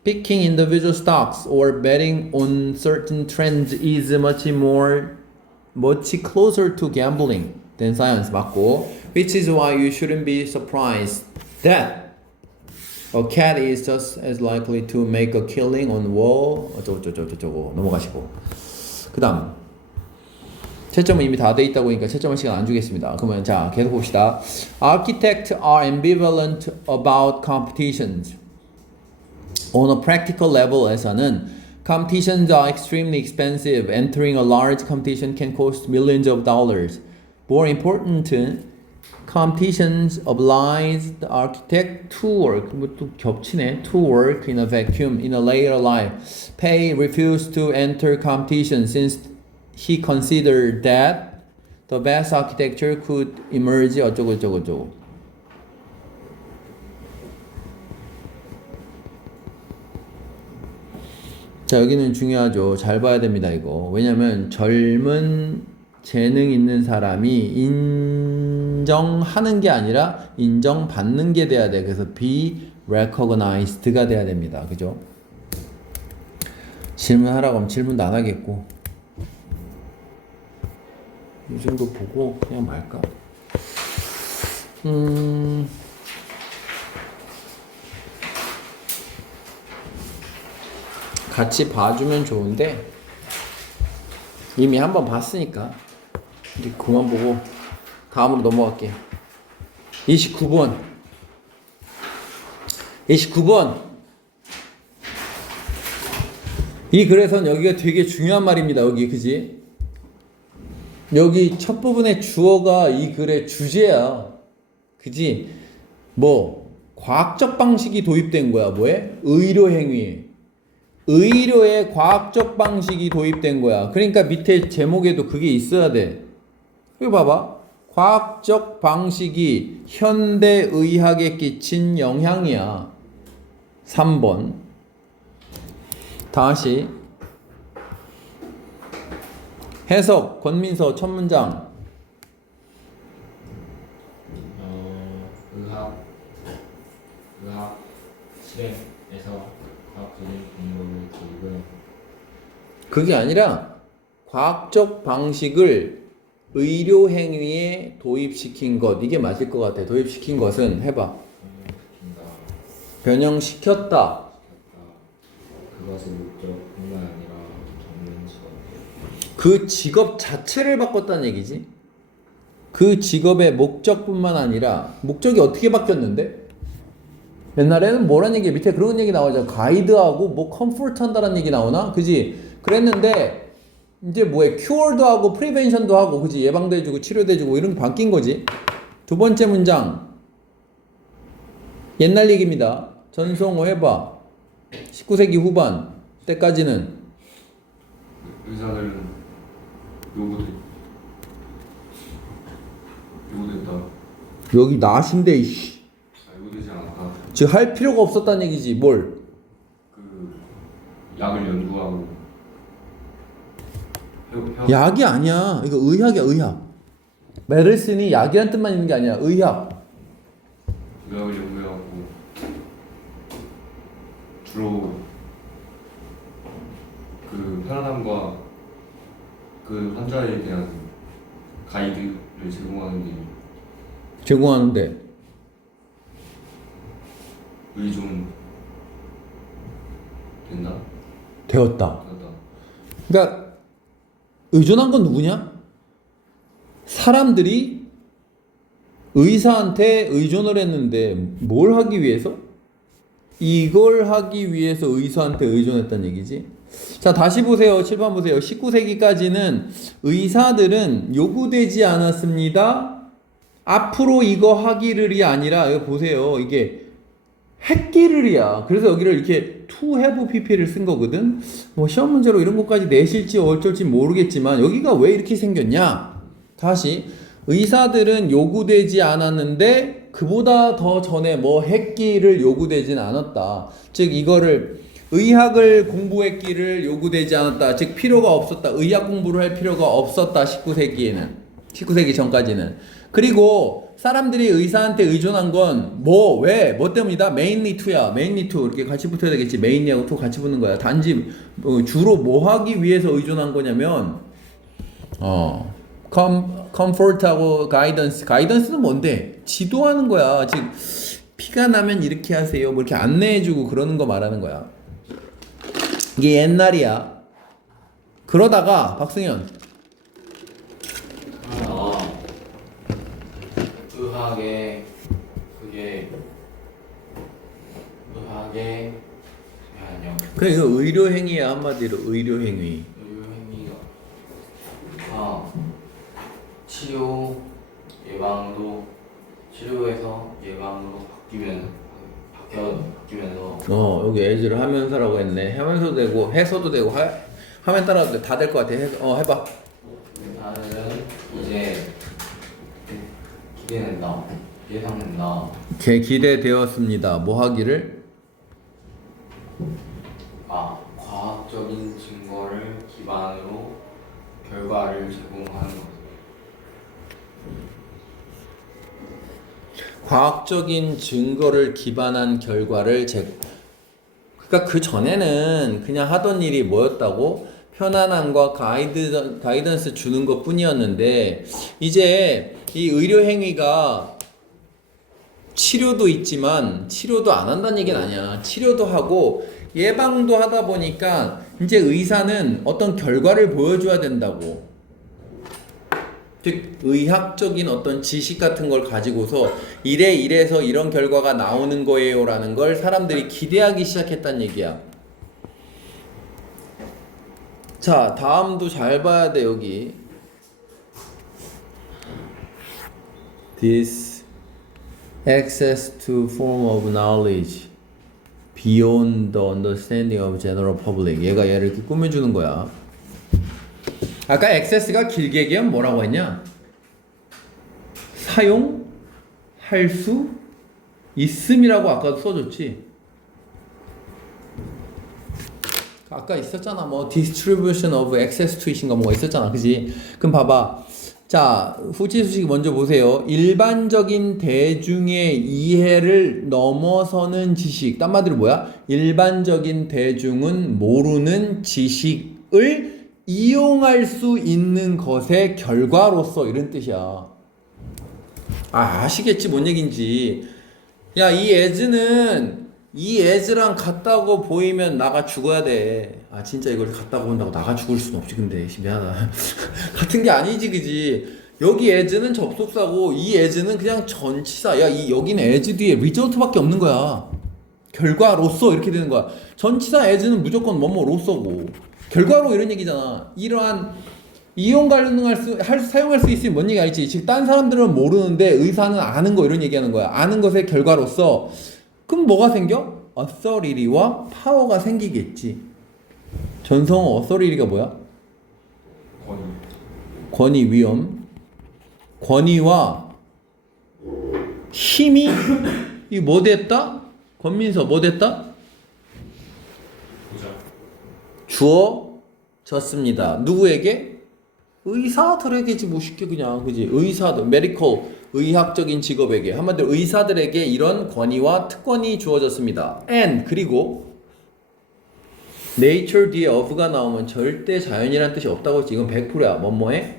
Picking individual stocks or betting on certain trends is much closer to gambling than science 맞고. Which is why you shouldn't be surprised that a cat is just as likely to make a killing on wall. 어쩌고 넘어가시고. 그 다음 채점은 이미 다 돼 있다고 하니까 채점할 시간 안 주겠습니다. 그러면 자 계속 봅시다. Architects are ambivalent about competitions. On a practical level에서는 competitions are extremely expensive. Entering a large competition can cost millions of dollars. More important, competitions oblige the architect to work. 또 겹치네. To work in a vacuum in a later life. Pei refused to enter competition since he considered that the best architecture could emerge. 어쩌고. 자 여기는 중요하죠. 잘 봐야 됩니다 이거. 왜냐면 젊은 재능 있는 사람이 인정하는 게 아니라 인정받는 게 돼야 돼. 그래서 be recognized가 돼야 됩니다. 그죠? 질문하라고 하면 질문도 안 하겠고 이 정도 보고 그냥 말까? 같이 봐주면 좋은데 이미 한번 봤으니까 이제 그만 보고 다음으로 넘어갈게요. 29번 이 글에선 여기가 되게 중요한 말입니다. 여기 그지? 여기 첫 부분의 주어가 이 글의 주제야. 그지? 뭐 과학적 방식이 도입된 거야. 뭐에? 의료 행위에. 의료의 과학적 방식이 도입된 거야. 그러니까 밑에 제목에도 그게 있어야 돼. 이거 봐봐. 과학적 방식이 현대의학에 끼친 영향이야. 3번. 다시. 해석, 권민서 첫 문장. 의학 실험에서 과학적인 근거를 도입은 그게 아니라 과학적 방식을 의료 행위에 도입시킨 것. 이게 맞을 것 같아. 도입시킨 것은 해봐. 변형시켰다. 그것의 목적뿐만 아니라 전문 직업 그 직업 자체를 바꿨다는 얘기지. 그 직업의 목적뿐만 아니라 목적이 어떻게 바뀌었는데? 옛날에는 뭐란 얘기 밑에 그런 얘기 나오잖아. 가이드하고 뭐 컴포트 한다는 얘기 나오나? 그지? 그랬는데 이제 뭐해? 큐어도 하고 프리벤션도 하고 그지? 예방도 해주고 치료도 해주고 이런 게 바뀐 거지. 두 번째 문장 옛날 얘기입니다. 전성호 해봐. 19세기 후반 때까지는 의사들은 요구됐다. 여기 나신데 이씨. 요구되지 않았다. 즉 할 필요가 없었다는 얘기지. 뭘? 그 약을 연구하고 약이 아니야. 이거 의학이야. 의학. 메르신이 약이란 뜻만 있는 게 아니야. 의학. 의학을 연구해갖고 주로 그 편안함과 그 환자에 대한 가이드를 제공하는 게 제공하는데 의존 된다? 되었다. 된다. 그러니까 의존한 건 누구냐? 사람들이 의사한테 의존을 했는데 뭘 하기 위해서? 이걸 하기 위해서 의사한테 의존했다는 얘기지. 자, 다시 보세요. 7번 보세요. 19세기까지는 의사들은 요구되지 않았습니다. 앞으로 이거 하기를이 아니라, 이거 보세요. 이게 했기를이야. 그래서 여기를 이렇게 to have pp를 쓴 거거든. 뭐 시험 문제로 이런 것까지 내실지 어쩔지 모르겠지만 여기가 왜 이렇게 생겼냐? 다시 의사들은 요구되지 않았는데 그보다 더 전에 뭐 했기를 요구되진 않았다. 즉 이거를 의학을 공부했기를 요구되지 않았다. 즉 필요가 없었다. 의학 공부를 할 필요가 없었다. 19세기에는. 19세기 전까지는. 그리고 사람들이 의사한테 의존한 건 뭐 왜? 뭐 때문이다? mainly to야. mainly to 이렇게 같이 붙어야 되겠지. mainly하고 to 같이 붙는 거야. 단지 주로 뭐 하기 위해서 의존한 거냐면 comfort하고 guidance. guidance는 뭔데? 지도하는 거야. 즉 피가 나면 이렇게 하세요. 뭐 이렇게 안내해주고 그러는 거 말하는 거야. 이게 옛날이야. 그러다가 박승현 의학의 아니요. 그래 이거 의료행위야. 한마디로 의료행위. 의료행위가 치료에서 예방으로 바뀌면서 여기 애즈를 하면서라고 했네. 하면서도 되고 해서도 되고 하면 따라도 다 될 것 같아. 해봐. 나는 이제 기대된다, 예상된다. 기대되었습니다. 뭐 하기를? 과학적인 증거를 기반으로 결과를 제공하는 것. 과학적인 증거를 기반한 결과를 그러니까 그 전에는 그냥 하던 일이 뭐였다고? 편안함과 가이던스 주는 것 뿐이었는데 이제 이 의료 행위가 치료도 있지만 치료도 안 한다는 얘기는 아니야. 치료도 하고 예방도 하다 보니까 이제 의사는 어떤 결과를 보여줘야 된다고. 즉 의학적인 어떤 지식 같은 걸 가지고서 이래서 이런 결과가 나오는 거예요 라는 걸 사람들이 기대하기 시작했다는 얘기야. 자, 다음도 잘 봐야 돼. 여기 This access to form of knowledge beyond the understanding of general public. 얘가 얘를 이렇게 꾸며주는 거야. 아까 access가 길게 얘기하면 뭐라고 했냐? 사용할 수 있음이라고 아까도 써줬지. 아까 있었잖아. 뭐 distribution of access to it인가 뭐가 있었잖아. 그지? 그럼 봐봐. 자, 후치 수식 먼저 보세요. 일반적인 대중의 이해를 넘어서는 지식. 딴 말대로 뭐야? 일반적인 대중은 모르는 지식을 이용할 수 있는 것의 결과로서 이런 뜻이야. 아시겠지 뭔 얘긴지. 야, 이 애즈랑 같다고 보이면 나가 죽어야 돼. 진짜 이걸 같다고 본다고 나가 죽을 수는 없지. 근데 미안하다. 같은 게 아니지, 그지? 여기 애즈는 접속사고 이 애즈는 그냥 전치사. 야, 여기는 애즈 뒤에 리저트밖에 없는 거야. 결과로서 이렇게 되는 거야. 전치사 애즈는 무조건 뭐뭐로서고 결과로 이런 얘기잖아. 이러한 이용 가능할 사용할 수 있으면 뭔 얘기 알지? 즉 딴 사람들은 모르는데 의사는 아는 거 이런 얘기하는 거야. 아는 것의 결과로서 그럼 뭐가 생겨? authority와 파워가 생기겠지. 전성어 authority가 뭐야? 권위, 위험. 권위와 힘이 이 뭐 됐다? 권민서 뭐 됐다? 주어졌습니다. 누구에게? 의사들에게지 뭐 쉽게 그냥 그지? 의사들, 메디컬 의학적인 직업에게 한마디로 의사들에게 이런 권위와 특권이 주어졌습니다. and 그리고 nature 뒤에 of가 나오면 절대 자연이라는 뜻이 없다고 했지. 이건 100%야. 뭐뭐의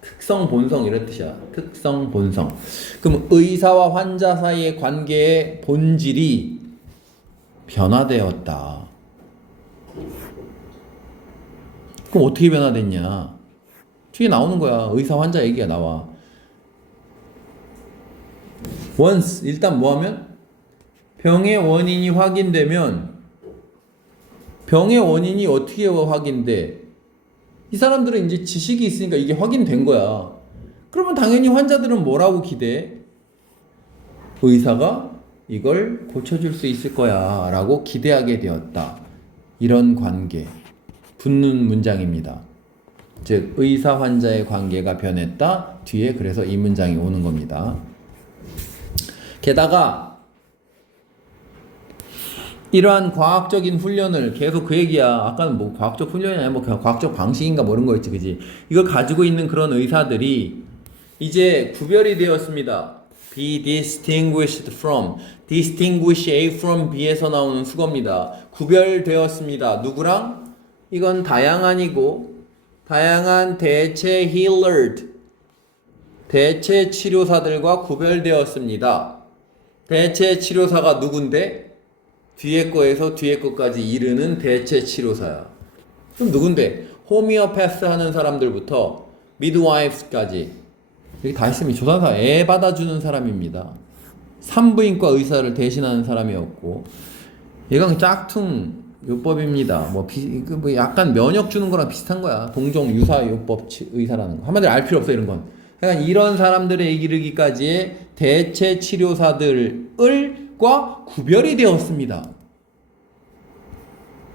특성, 본성 이런 뜻이야. 특성, 본성. 그럼 의사와 환자 사이의 관계의 본질이 변화되었다. 그럼 어떻게 변화됐냐? 뒤에 나오는 거야. 의사 환자 얘기가 나와. once 일단 뭐하면 병의 원인이 확인되면 병의 원인이 어떻게 확인돼? 이 사람들은 이제 지식이 있으니까 이게 확인된 거야. 그러면 당연히 환자들은 뭐라고 기대해? 의사가 이걸 고쳐줄 수 있을 거야 라고 기대하게 되었다. 이런 관계 붙는 문장입니다. 즉 의사 환자의 관계가 변했다. 뒤에 그래서 이 문장이 오는 겁니다. 게다가 이러한 과학적인 훈련을 계속 그 얘기야. 아까는 뭐 과학적 훈련이 아니라 뭐 그냥 과학적 방식인가 뭐 이런 거였지, 그지? 이걸 가지고 있는 그런 의사들이 이제 구별이 되었습니다. Be distinguished from, distinguish A from B에서 나오는 수거입니다. 구별되었습니다. 누구랑? 이건 다양한이고 다양한 대체 healed, 대체 치료사들과 구별되었습니다. 대체 치료사가 누군데? 뒤에 거에서 뒤에 거까지 이르는 대체 치료사야. 그럼 누군데? 호미오패스 하는 사람들부터 미드와이프까지 여기 다 있으면 조산사 애 받아주는 사람입니다. 산부인과 의사를 대신하는 사람이었고 얘가 짝퉁 요법입니다. 뭐 약간 면역 주는 거랑 비슷한 거야. 동종 유사 요법 의사라는 거. 한마디로 알 필요 없어 이런 건. 그러니까 이런 사람들에 이르기까지의 대체 치료사들과 구별이 되었습니다.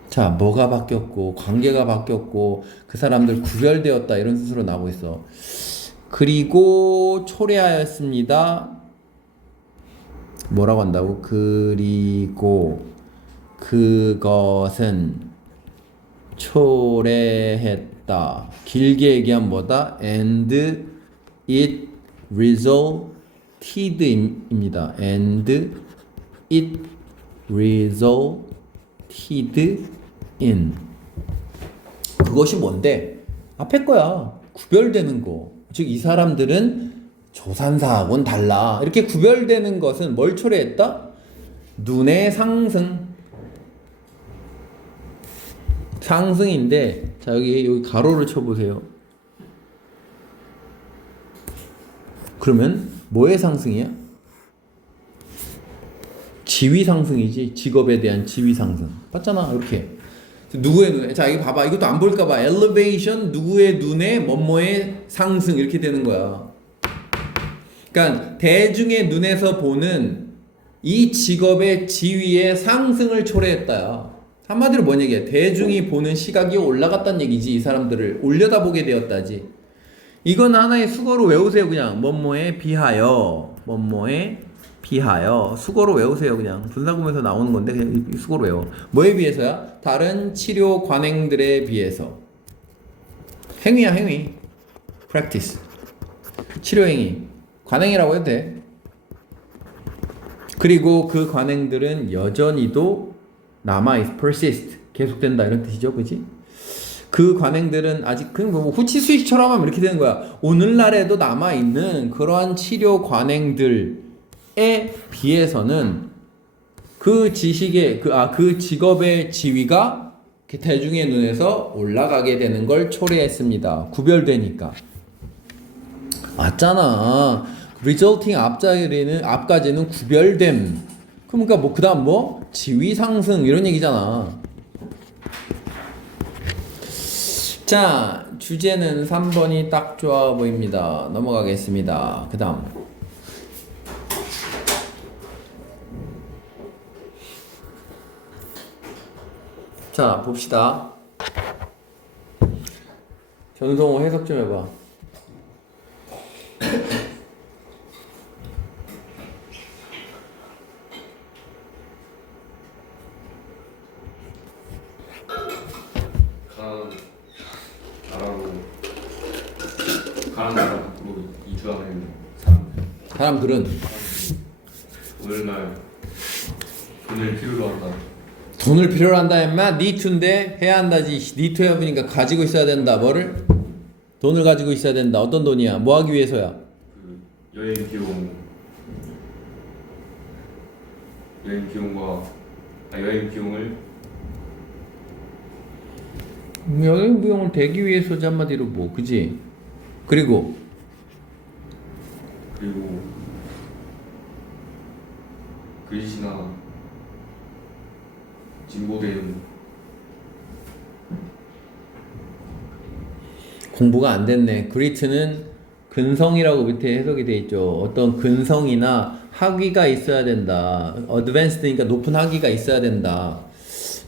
자, 뭐가 바뀌었고 관계가 바뀌었고 그 사람들 구별되었다 이런 뜻으로 나오고 있어. 그리고 초래하였습니다. 뭐라고 한다고? 그리고 그것은 초래했다. 길게 얘기하면 뭐다? And it resulted입니다. And it resulted in. 그것이 뭔데? 앞에 거야. 구별되는 거. 즉 이 사람들은 조산사하고는 달라. 이렇게 구별되는 것은 뭘 초래했다? 눈의 상승. 상승인데 자 여기 가로를 쳐보세요. 그러면 뭐의 상승이야? 지위 상승이지. 직업에 대한 지위 상승. 봤잖아 이렇게. 누구의 눈에, 자 이거 봐봐, 이것도 안 볼까봐 elevation, 누구의 눈에 뭐뭐의 상승 이렇게 되는 거야. 그러니까 대중의 눈에서 보는 이 직업의 지위의 상승을 초래했다야. 한마디로 뭔 얘기야? 대중이 보는 시각이 올라갔다는 얘기지. 이 사람들을 올려다보게 되었다지. 이건 하나의 수거로 외우세요. 그냥 뭐뭐에 비하여, 뭐뭐에 비하여 수거로 외우세요. 그냥 분사구문에서 나오는 건데 그냥 수거로 외워. 뭐에 비해서야? 다른 치료 관행들에 비해서. 행위야 행위. practice. 치료 행위. 관행이라고 해도 돼. 그리고 그 관행들은 여전히도 남아있어. persist. 계속된다 이런 뜻이죠. 그치? 그 관행들은 아직 그냥 뭐 후치수익처럼 하면 이렇게 되는 거야. 오늘날에도 남아있는 그러한 치료 관행들 에 비해서는 그 지식의 그 직업의 지위가 대중의 눈에서 올라가게 되는 걸 초래했습니다. 구별되니까. 맞잖아. resulting 앞까지는 구별됨. 그러니까 뭐 그다음 뭐 지위 상승 이런 얘기잖아. 자, 주제는 3번이 딱 좋아 보입니다. 넘어가겠습니다. 그다음. 자, 봅시다. 전성호 해석 좀 해봐. 가는 나라 밖으로 이주하는 사람들은 오늘날 돈을 필요로 한다. 돈을 필요로 한다 임마. need to인데 해야 한다지. need to have니까 가지고 있어야 된다. 뭐를? 돈을 가지고 있어야 된다. 어떤 돈이야? 뭐 하기 위해서야? 그 여행 비용을 여행 비용을 대기 위해서지 한마디로 뭐 그지? 그리고 글씨나 진보된 공부가 안 됐네. 그리트는 근성이라고 밑에 해석이 돼 있죠. 어떤 근성이나 학위가 있어야 된다. 어드밴스드니까 높은 학위가 있어야 된다.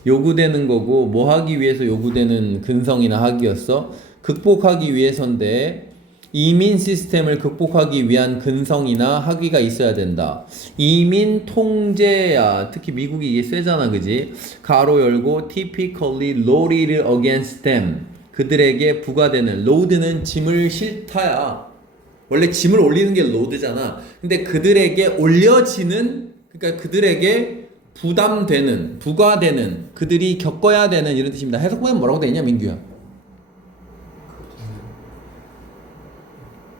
요구되는 거고 뭐 하기 위해서 요구되는 근성이나 학위였어? 극복하기 위해서인데 이민 시스템을 극복하기 위한 근성이나 학위가 있어야 된다. 이민 통제야. 특히 미국이 이게 세잖아, 그지? 가로 열고 typically loaded against them. 그들에게 부과되는 load는 짐을 싣다야. 원래 짐을 올리는 게 load잖아. 근데 그들에게 올려지는, 그러니까 그들에게 부담되는, 부과되는, 그들이 겪어야 되는 이런 뜻입니다. 해석 보면 뭐라고 돼 있냐, 민규야?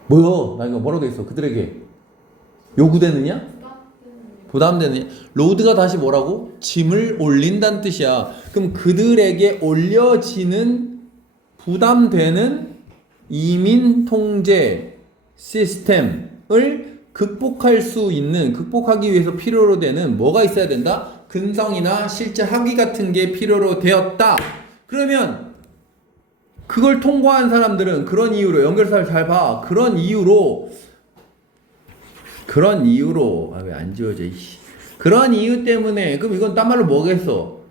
뭐요? 나 이거 뭐라고 돼 있어? 그들에게 요구되느냐? 부담되느냐? 로드가 다시 뭐라고? 짐을 올린다는 뜻이야. 그럼 그들에게 올려지는 부담되는 이민 통제 시스템을 극복할 수 있는, 극복하기 위해서 필요로 되는 뭐가 있어야 된다? 근성이나 실제 학위 같은 게 필요로 되었다. 그러면 그걸 통과한 사람들은 그런 이유로, 연결사를 잘 봐. 그런 이유로 왜 안 지워져 이씨. 그런 이유 때문에. 그럼 이건 딴 말로 뭐겠어?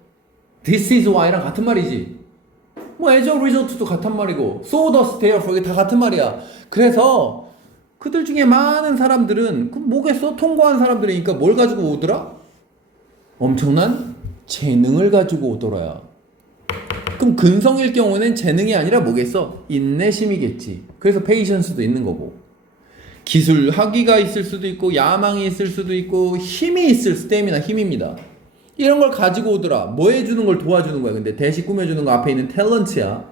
This is why랑 같은 말이지. 뭐 as a result도 같은 말이고 so thus therefore 이게 다 같은 말이야. 그래서 그들 중에 많은 사람들은 그 뭐겠어? 통과한 사람들이니까 뭘 가지고 오더라? 엄청난 재능을 가지고 오더라야. 그럼 근성일 경우는 재능이 아니라 뭐겠어? 인내심이겠지. 그래서 페이션스도 있는 거고. 기술, 학위가 있을 수도 있고 야망이 있을 수도 있고 힘이 있을 스태미나 힘입니다. 이런 걸 가지고 오더라. 뭐 해주는 걸 도와주는 거야. 근데 대시 꾸며주는 거 앞에 있는 탤런트야.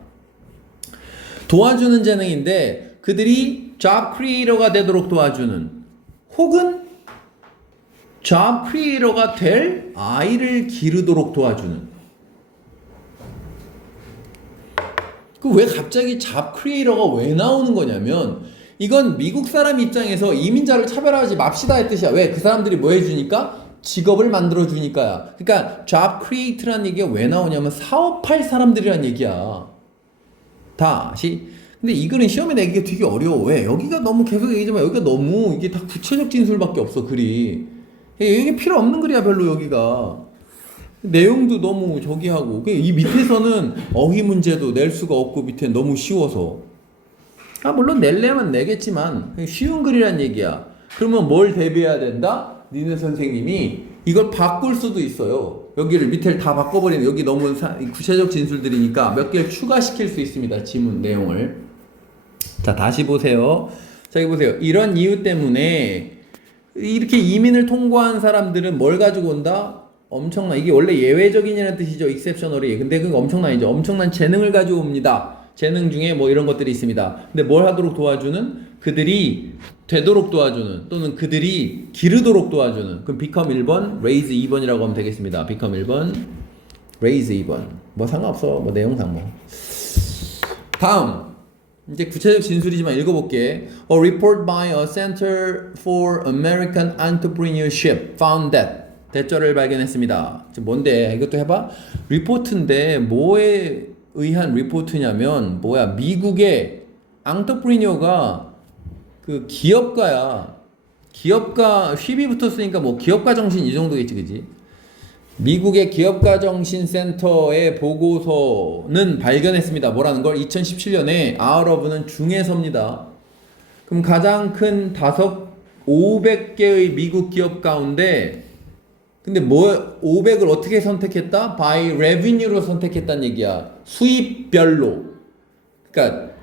도와주는 재능인데 그들이 job creator가 되도록 도와주는, 혹은 job creator가 될 아이를 기르도록 도와주는. 그 왜 갑자기 잡 크리에이터가 왜 나오는 거냐면 이건 미국 사람 입장에서 이민자를 차별하지 맙시다 의 뜻이야. 왜? 그 사람들이 뭐 해주니까? 직업을 만들어 주니까야. 그러니까 job create라는 얘기가 왜 나오냐면 사업할 사람들이란 얘기야. 다시. 근데 이거는 시험에 내기가 되게 어려워. 왜? 여기가 너무 계속 얘기하지만 여기가 너무 이게 다 구체적 진술밖에 없어, 글이. 이게 필요 없는 글이야, 별로 여기가. 내용도 너무 저기 하고. 이 밑에서는 어휘 문제도 낼 수가 없고 밑에 너무 쉬워서. 물론 낼려면 내겠지만 쉬운 글이란 얘기야. 그러면 뭘 대비해야 된다? 니네 선생님이 이걸 바꿀 수도 있어요. 여기를 밑에를 다 바꿔버리는, 여기 너무 구체적 진술들이니까 몇 개를 추가시킬 수 있습니다. 지문 내용을. 자, 다시 보세요. 자, 여기 보세요. 이런 이유 때문에 이렇게 이민을 통과한 사람들은 뭘 가지고 온다? 엄청난, 이게 원래 예외적인이라는 뜻이죠. exceptionally. 근데 그거 엄청난이죠. 엄청난 재능을 가지고 옵니다. 재능 중에 뭐 이런 것들이 있습니다. 근데 뭘 하도록 도와주는? 그들이 되도록 도와주는, 또는 그들이 기르도록 도와주는. 그럼 become 1번, raise 2번이라고 하면 되겠습니다. become 1번, raise 2번. 뭐 상관없어. 뭐 내용상 뭐. 다음. 이제 구체적 진술이지만 읽어볼게. A report by a Center for American Entrepreneurship found that. 대절을 발견했습니다. 뭔데? 이것도 해봐. 리포트인데 뭐에 의한 리포트냐면 미국의 앙터프리니어가 그 기업가야. 기업가 휘비 붙었으니까 뭐 기업가 정신 이 정도겠지, 그지? 미국의 기업가 정신 센터의 보고서는 발견했습니다. 뭐라는 걸? 2017년에 out of는 중에서입니다. 그럼 가장 큰 500개의 미국 기업 가운데, 근데 500을 어떻게 선택했다? by revenue로 선택했다는 얘기야. 수입별로. 그러니까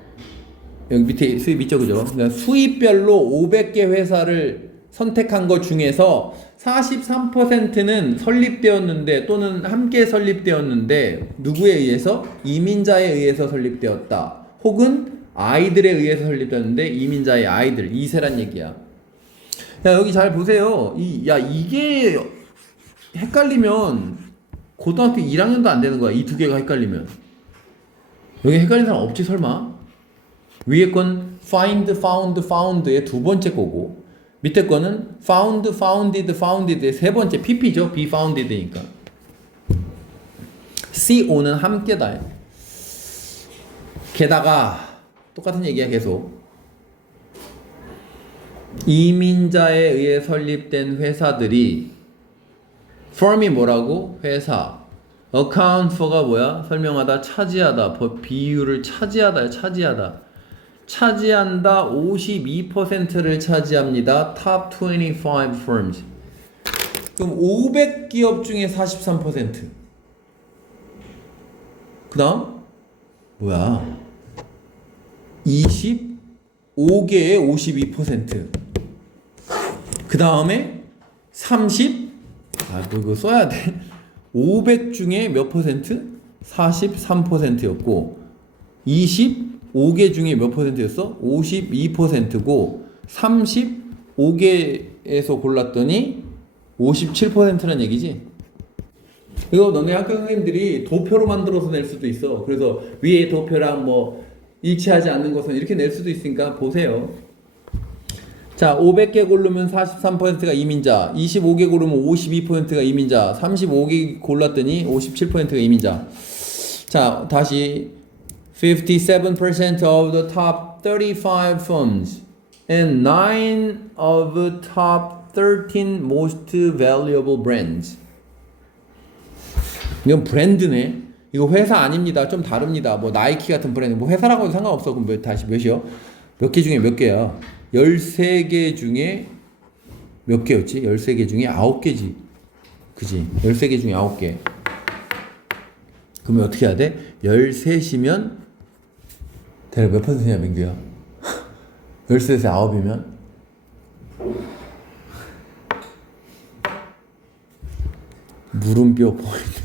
여기 밑에 수입 있죠, 그죠? 그러니까 수입별로 500개 회사를 선택한 것 중에서 43%는 설립되었는데 또는 함께 설립되었는데 누구에 의해서? 이민자에 의해서 설립되었다. 혹은 아이들에 의해서 설립되었는데 이민자의 아이들, 2세란 얘기야. 야, 여기 잘 보세요. 이게 헷갈리면 고등학교 1학년도 안 되는 거야. 이 두 개가 헷갈리면. 여기 헷갈리는 사람 없지 설마? 위에 건 find, found, found의 두 번째 거고 밑에 거는 found, founded, founded의 세 번째 pp죠. be founded니까. CO는 함께다. 게다가 똑같은 얘기야 계속. 이민자에 의해 설립된 회사들이 firm이 뭐라고? 회사. account for가 뭐야? 설명하다, 차지하다. 비율을 차지하다. 차지한다 52%를 차지합니다. top 25 firms. 그럼 500기업 중에 43%. 그 다음 뭐야? 25개의 52%. 그 다음에 30. 뭐 이거 써야 돼. 500 중에 몇 퍼센트? 43%였고 25개 중에 몇 퍼센트였어? 52%고 35개에서 골랐더니 57%란 얘기지. 이거 너네 학교 선생님들이 도표로 만들어서 낼 수도 있어. 그래서 위에 도표랑 뭐 일치하지 않는 것은 이렇게 낼 수도 있으니까 보세요. 자, 500개 고르면 43%가 이민자, 25개 고르면 52%가 이민자, 35개 골랐더니 57%가 이민자. 자, 다시 57% of the top 35 firms and 9 of the top 13 most valuable brands. 이건 브랜드네. 이거 회사 아닙니다. 좀 다릅니다. 뭐 나이키 같은 브랜드, 뭐 회사라고도 상관없어. 그럼 다시 몇이요? 몇 개 중에 몇 개야? 13개 중에 몇 개였지? 13개 중에 9개지. 그지? 13개 중에 9개. 그러면 어떻게 해야 돼? 13이면 대략 몇 퍼센트냐, 민규야? 13에서 9이면? 물음표 포인트.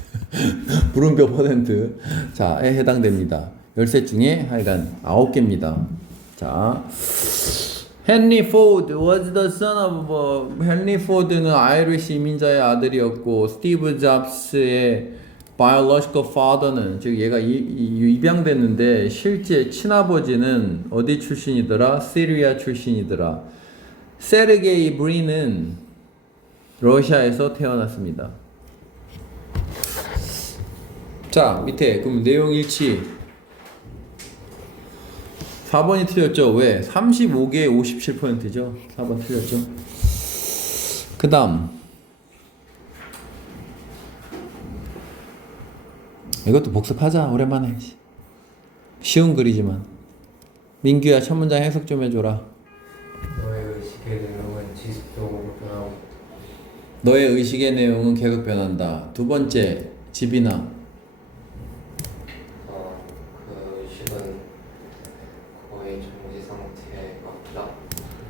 물음표 퍼센트. 자에 해당됩니다. 13 중에 하여간 9개입니다. 자, 헨리 포드 was the son of 헨리 포드는 아이리시 이민자의 아들이었고 스티브 잡스의 biological father는 즉 얘가 입양됐는데 실제 친아버지는 어디 출신이더라? 시리아 출신이더라. 세르게이 브린은 러시아에서 태어났습니다. 자, 밑에 그럼 내용 일치. 4번이 틀렸죠. 왜? 35개에 57%죠. 4번 틀렸죠. 그 다음 이것도 복습하자. 오랜만에. 쉬운 글이지만. 민규야, 첫 문장 해석 좀 해줘라. 너의 의식의 내용은 지속적으로 변하고 너의 의식의 내용은 계속 변한다. 두 번째, 집이나 그 의식은 거의 정지 상태가 없다.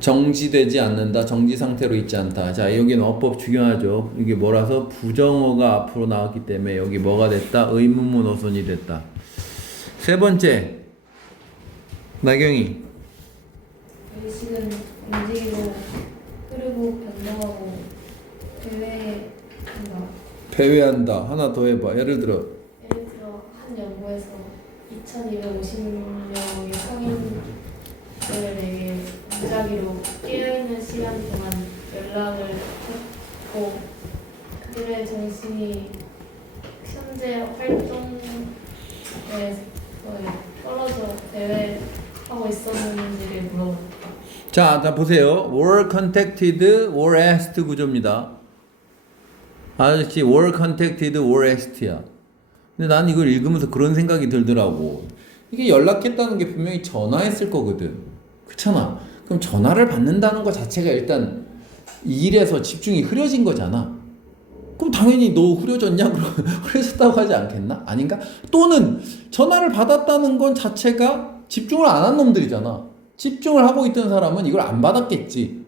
정지되지 않는다. 정지 상태로 있지 않다. 자, 여기는 어법 중요하죠. 이게 뭐라서 부정어가 앞으로 나왔기 때문에 여기 뭐가 됐다? 의문문 어순이 됐다. 세 번째, 나경이. 의식은 움직이고 흐르고 변동하고 배회한다. 배회한다. 하나 더 해봐. 예를 들어 예를 들어 한 연구에서 2,250명의 성인들에게 무작위로 깨어있는 시간 동안 연락을 했고 그들의 정신이 현재 활동에 떨어져 대회하고 있었는지를 물어봤다. 자, 보세요. were contacted, were asked 구조입니다. 아저씨 were contacted, were asked야. 근데 나는 이걸 읽으면서 그런 생각이 들더라고. 이게 연락했다는 게 분명히 전화했을 거거든. 그렇잖아. 그럼 전화를 받는다는 것 자체가 일단 이 일에서 집중이 흐려진 거잖아. 그럼 당연히 너 흐려졌냐? 흐려졌다고 하지 않겠나? 아닌가? 또는 전화를 받았다는 건 자체가 집중을 안 한 놈들이잖아. 집중을 하고 있던 사람은 이걸 안 받았겠지.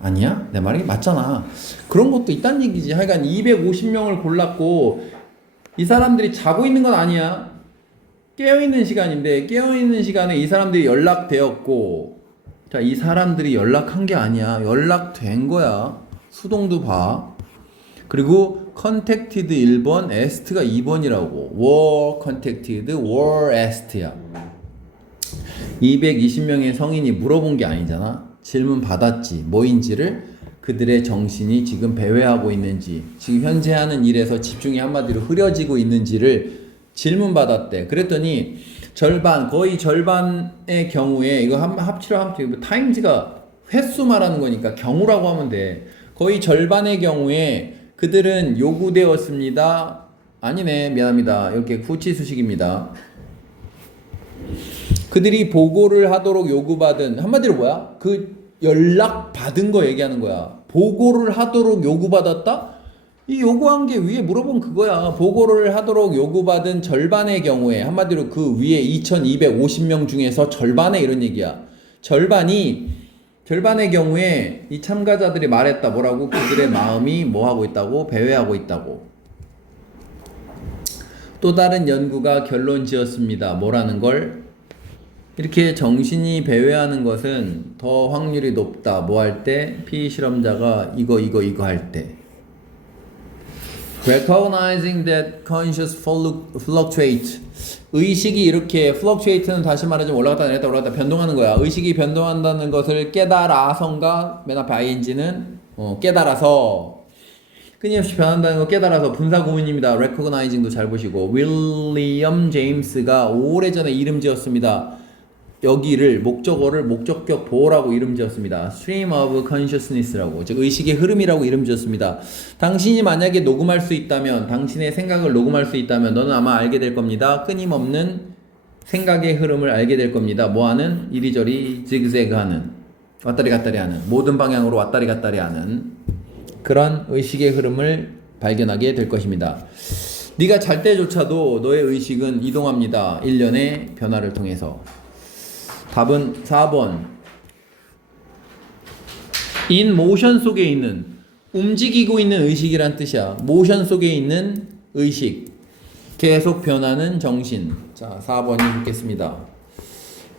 아니야? 내 말이 맞잖아. 그런 것도 있다는 얘기지. 하여간 250명을 골랐고 이 사람들이 자고 있는 건 아니야. 깨어있는 시간인데 깨어있는 시간에 이 사람들이 연락되었고 자, 이 사람들이 연락한 게 아니야. 연락된 거야. 수동도 봐. 그리고 contacted 1번, asked가 2번이라고. were contacted, were asked야. 220명의 성인이 물어본 게 아니잖아. 질문 받았지. 뭐인지를 그들의 정신이 지금 배회하고 있는지, 지금 현재 하는 일에서 집중이 한마디로 흐려지고 있는지를 질문 받았대. 그랬더니 절반, 거의 절반의 경우에 이거 합치로 하면 타임즈가 횟수 말하는 거니까 경우라고 하면 돼. 거의 절반의 경우에 그들은 요구되었습니다. 아니네, 미안합니다. 이렇게 구치수식입니다. 그들이 보고를 하도록 요구받은, 한마디로 뭐야? 그 연락 받은 거 얘기하는 거야. 보고를 하도록 요구받았다? 이 요구한 게 위에 물어본 그거야. 보고를 하도록 요구받은 절반의 경우에, 한마디로 그 위에 2250명 중에서 절반의 이런 얘기야. 절반의 경우에 이 참가자들이 말했다. 뭐라고? 그들의 마음이 뭐 하고 있다고? 배회하고 있다고. 또 다른 연구가 결론 지었습니다. 뭐라는 걸? 이렇게 정신이 배회하는 것은 더 확률이 높다. 뭐 할 때? 피실험자가 이거 할 때. Recognizing that conscious fluctuate. 의식이 이렇게 fluctuate는 다시 말하자면 올라갔다 내렸다 변동하는 거야. 의식이 변동한다는 것을 깨달아서인가? 맨 앞에 ing는 깨달아서. 끊임없이 변한다는 거 깨달아서. 분사 구문입니다. recognizing도 잘 보시고. 윌리엄 제임스가 오래전에 이름 지었습니다. 여기를 목적어를 목적격 보호라고 이름 지었습니다. Stream of Consciousness라고, 즉 의식의 흐름이라고 이름 지었습니다. 당신이 만약에 녹음할 수 있다면, 당신의 생각을 녹음할 수 있다면 너는 아마 알게 될 겁니다. 끊임없는 생각의 흐름을 알게 될 겁니다. 뭐하는? 이리저리 지그재그하는, 왔다리 갔다리 하는, 모든 방향으로 왔다리 갔다리 하는 그런 의식의 흐름을 발견하게 될 것입니다. 네가 잘 때조차도 너의 의식은 이동합니다. 일련의 변화를 통해서. 답은 4번. in motion 속에 있는, 움직이고 있는 의식이란 뜻이야. motion 속에 있는 의식, 계속 변하는 정신. 자, 4번이 묻겠습니다.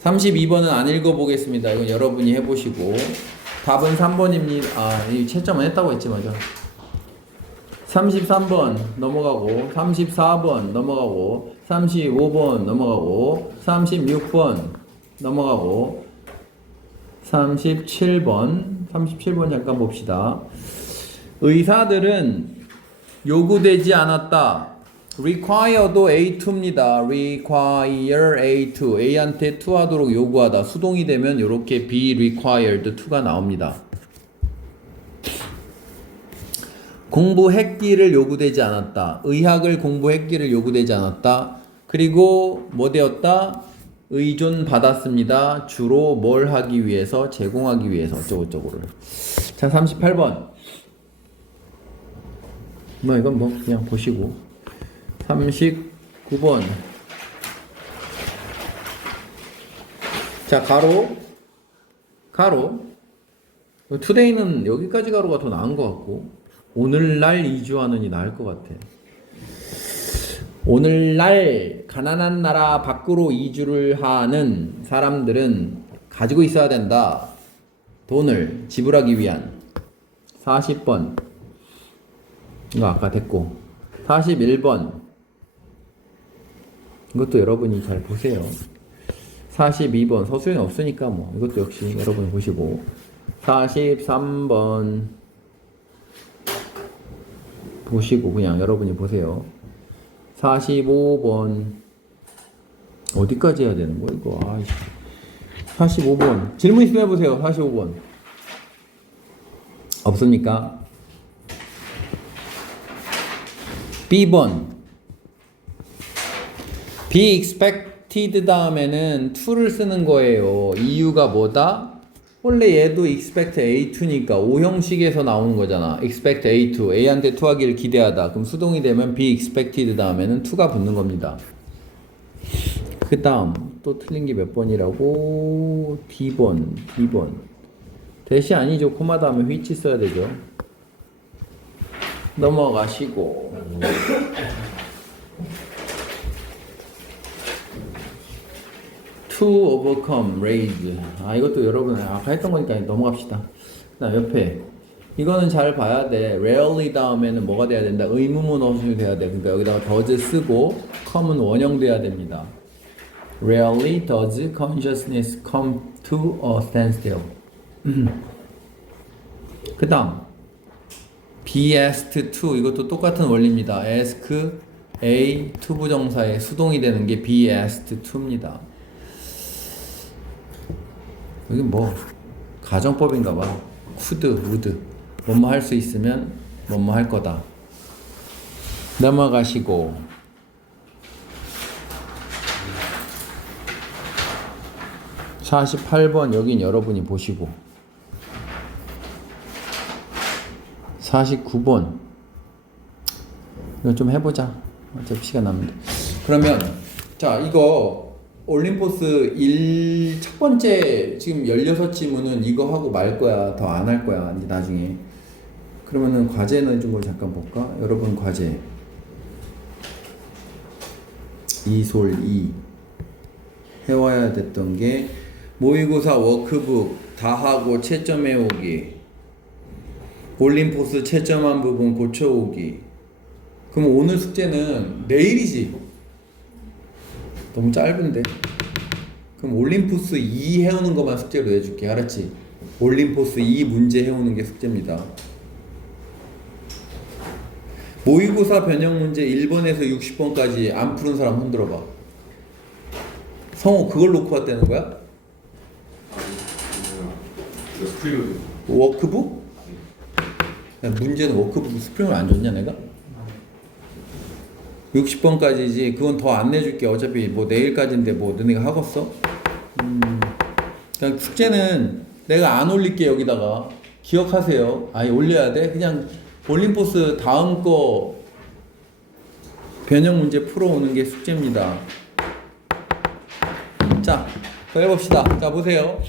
32번은 안 읽어보겠습니다. 이건 여러분이 해보시고. 답은 3번입니다. 이 채점은 했다고 했지, 맞아. 33번 넘어가고, 34번 넘어가고, 35번 넘어가고, 36번 넘어가고, 37번 잠깐 봅시다. 의사들은 요구되지 않았다. require도 A2입니다. require A2. A한테 to 하도록 요구하다. 수동이 되면 이렇게 be required to가 나옵니다. 공부했기를 요구되지 않았다. 의학을 공부했기를 요구되지 않았다. 그리고 뭐 되었다? 의존받았습니다. 주로 뭘 하기 위해서? 제공하기 위해서. 어쩌고저쩌고를. 자, 38번. 이건 그냥 보시고. 39번. 자, 가로. today는 여기까지 가로가 더 나은 것 같고, 오늘날 이주하는이 나을 것 같아. 오늘날 가난한 나라 밖으로 이주를 하는 사람들은 가지고 있어야 된다. 돈을 지불하기 위한. 40번. 이거 아까 됐고. 41번. 이것도 여러분이 잘 보세요. 42번. 서술이 없으니까 뭐 이것도 역시 여러분이 보시고. 43번. 보시고 그냥 여러분이 보세요. 45번. 어디까지 해야 되는 거야 이거? 45번. 질문 있으면 해보세요. 45번. 없습니까? B번. be expected 다음에는 to를 쓰는 거예요. 이유가 뭐다? 원래 얘도 expect A2니까 O형식에서 나오는 거잖아. expect A2, A한테 to 하기를 기대하다. 그럼 수동이 되면 be expected 다음에는 to가 붙는 겁니다. 그 다음 또 틀린 게 몇 번이라고? D번. 대시 아니죠. 코마 다음에 which 써야 되죠. 넘어가시고. to overcome, raise. 아, 이것도 여러분 아까 했던 거니까 넘어갑시다. 그다음 옆에 이거는 잘 봐야 돼. rarely 다음에는 뭐가 돼야 된다? 의문문 어순이 돼야 돼. 그러니까 여기다가 does 쓰고 come은 원형돼야 됩니다. Rarely does consciousness come to a standstill. 그 다음 be asked to 이것도 똑같은 원리입니다. ask a 투부정사의 수동이 되는 게 be asked to입니다. 여기 뭐 가정법인가 봐. could, would 뭐뭐 할 수 있으면 뭐뭐 할 거다. 넘어가시고 48번 여긴 여러분이 보시고 49번 이거 좀 해보자. 어차피 시간 남는데. 그러면 자 이거 올림포스 1 첫 번째 지금 16지문은 이거 하고 말 거야. 더 안 할 거야. 이제 나중에. 그러면은 과제 내준 걸 잠깐 볼까? 여러분 과제 2솔 2 해와야 됐던 게 모의고사 워크북 다 하고 채점 해오기, 올림포스 채점한 부분 고쳐오기. 그럼 오늘 숙제는 내일이지. 너무 짧은데. 그럼 올림포스 2 해오는 것만 숙제로 내줄게. 알았지? 올림포스 2 문제 해오는 게 숙제입니다. 모의고사 변형 문제 1번에서 60번까지 안 푸는 사람 손 들어봐. 성호 그걸 놓고 왔다는 거야? 이거 풀려요. 워크북? 야, 문제는 워크북 스프링을 안 줬냐 내가? 60번까지지. 그건 더 안 내줄게. 어차피 뭐 내일까지인데 뭐 너네가 하겠어? 그냥 숙제는 내가 안 올릴게. 여기다가 기억하세요. 아니 올려야 돼? 그냥 올림포스 다음 거 변형 문제 풀어오는 게 숙제입니다. 자, 더 해봅시다. 자, 보세요.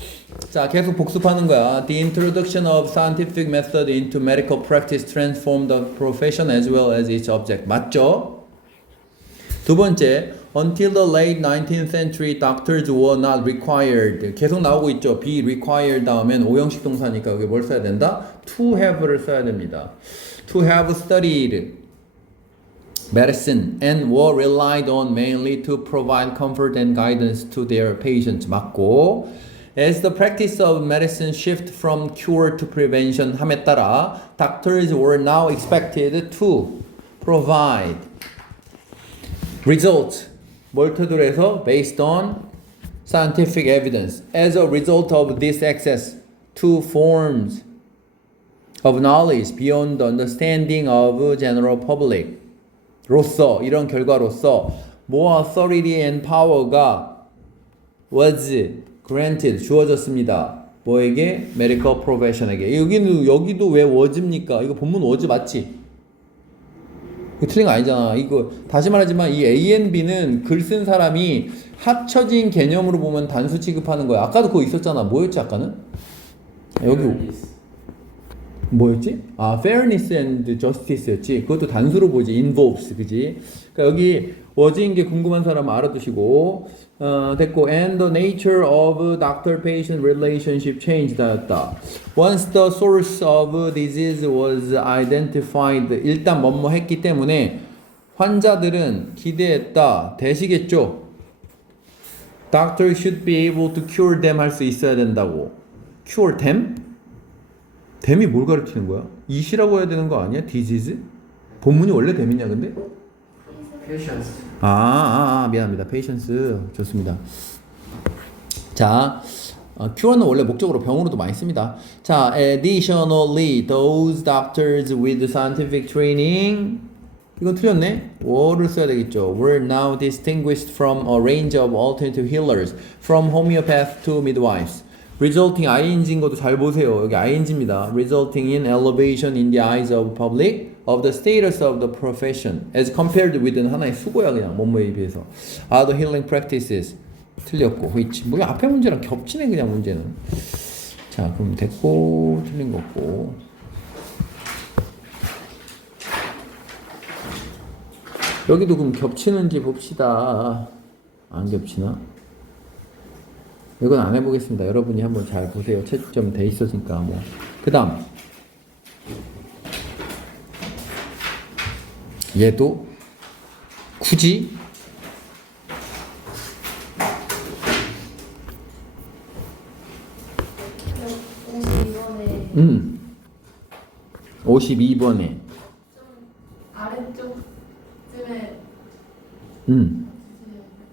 자, 계속 복습하는 거야. The introduction of scientific method into medical practice transformed the profession as well as its object. 맞죠? 두 번째, until the late 19th century, doctors were not required. 계속 나오고 있죠. be required 다음엔 오형식 동사니까 여기 뭘 써야 된다? to have를 써야 됩니다. To have studied medicine and were relied on mainly to provide comfort and guidance to their patients. 맞고, as the practice of medicine shift from cure to prevention 함에 따라 doctors were now expected to provide results 뭘 토대로 해서 based on scientific evidence. As a result of this access to forms of knowledge beyond the understanding of general public 로서 이런 결과로서 more authority and power가 was granted 주어졌습니다. 뭐에게? medical profession에게. 여기도 왜 was입니까? 이거 본문 was 맞지? 이거 틀린 거 아니잖아. 이거 다시 말하지만 이 A and B는 글 쓴 사람이 합쳐진 개념으로 보면 단수 취급하는 거야. 아까도 그거 있었잖아. 뭐였지 아까는? 여기 뭐였지? 아, fairness and justice였지. 그것도 단수로 보지. involves, 그지? 그러니까 여기 was인 게 궁금한 사람 알아두시고 됐고, and the nature of doctor-patient relationship changed 였다. Once the source of disease was identified, 일단 뭐뭐 했기 때문에 환자들은 기대했다. 되시겠죠? Doctor should be able to cure them 할 수 있어야 된다고. Cure them? 댐이 뭘 가르치는 거야? 이시라고 해야 되는 거 아니야? disease? 본문이 원래 댐이냐 근데? Patience. 미안합니다. patience. 좋습니다. 자, cure는 원래 목적으로 병으로도 많이 씁니다. 자, additionally, those doctors with scientific training 이건 틀렸네. were를 써야 되겠죠. were now distinguished from a range of alternative healers, from homeopaths to midwives. resulting ing인 것도 잘 보세요. 여기 ing입니다. resulting in elevation in the eyes of public of the status of the profession as compared with는 하나의 수고야 그냥 뭐뭐에 비해서. other healing practices 틀렸고 which 뭐 앞에 문제랑 겹치네 그냥 문제는. 자 자, 그럼 됐고, 틀린 거고. 여기도 그럼 겹치는지 봅시다. 안 겹치나? 이건 안 해보겠습니다. 여러분이 한번 잘 보세요. 채점 돼 있으니까 뭐. 그 다음. 얘도 굳이 52번에 52번에 좀 아래쪽쯤에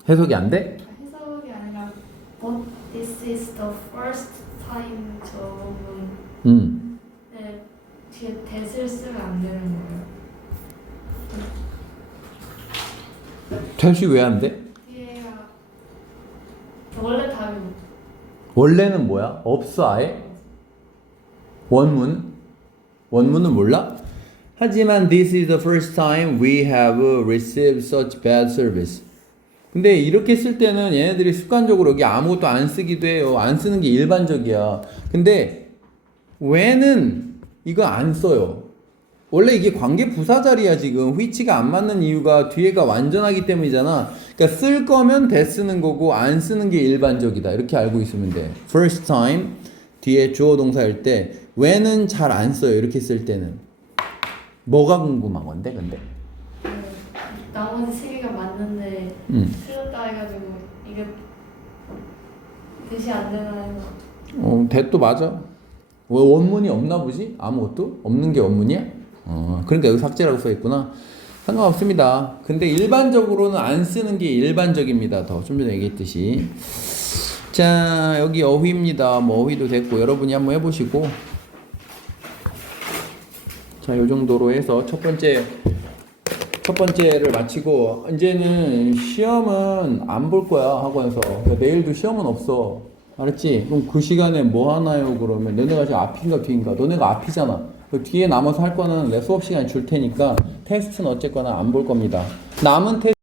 해석이 안 돼? 해석이 아니라 But this is the first time 저는 네, 뒤에 that을 쓰면 안 되는 거예요. 탈시 왜 안 돼? 뒤에가 원래 답이 원래는 뭐야? 없어 아예? 원문은 몰라? 하지만 this is the first time we have received such bad service. 근데 이렇게 쓸 때는 얘네들이 습관적으로 여기 아무것도 안 쓰기도 해요. 안 쓰는 게 일반적이야. 근데 when은 이거 안 써요. 원래 이게 관계 부사 자리야 지금. which가 안 맞는 이유가 뒤에가 완전하기 때문이잖아. 그러니까 쓸 거면 대 쓰는 거고 안 쓰는 게 일반적이다. 이렇게 알고 있으면 돼. first time 뒤에 주어 동사일 때 when은 잘 안 써요. 이렇게 쓸 때는. 뭐가 궁금한 건데 근데? 나머지 세 개가 맞는데 틀렸다 해가지고 이게 뜻이 안 되나 해서 대도 맞아. 왜 원문이 없나 보지? 아무것도? 없는 게 원문이야? 그러니까 여기 삭제라고 써있구나. 상관없습니다. 근데 일반적으로는 안 쓰는 게 일반적입니다. 더 좀 전에 얘기했듯이. 자, 여기 어휘입니다. 뭐 어휘도 됐고 여러분이 한번 해보시고. 자, 요 정도로 해서 첫 번째를 마치고 이제는 시험은 안 볼 거야 학원에서. 그러니까 내일도 시험은 없어. 알았지? 그럼 그 시간에 뭐 하나요? 그러면 너네가 지금 앞인가 뒤인가? 너네가 앞이잖아. 그 뒤에 남아서 할 거는 내 수업 시간에 줄 테니까 테스트는 어쨌거나 안 볼 겁니다. 남은 테스트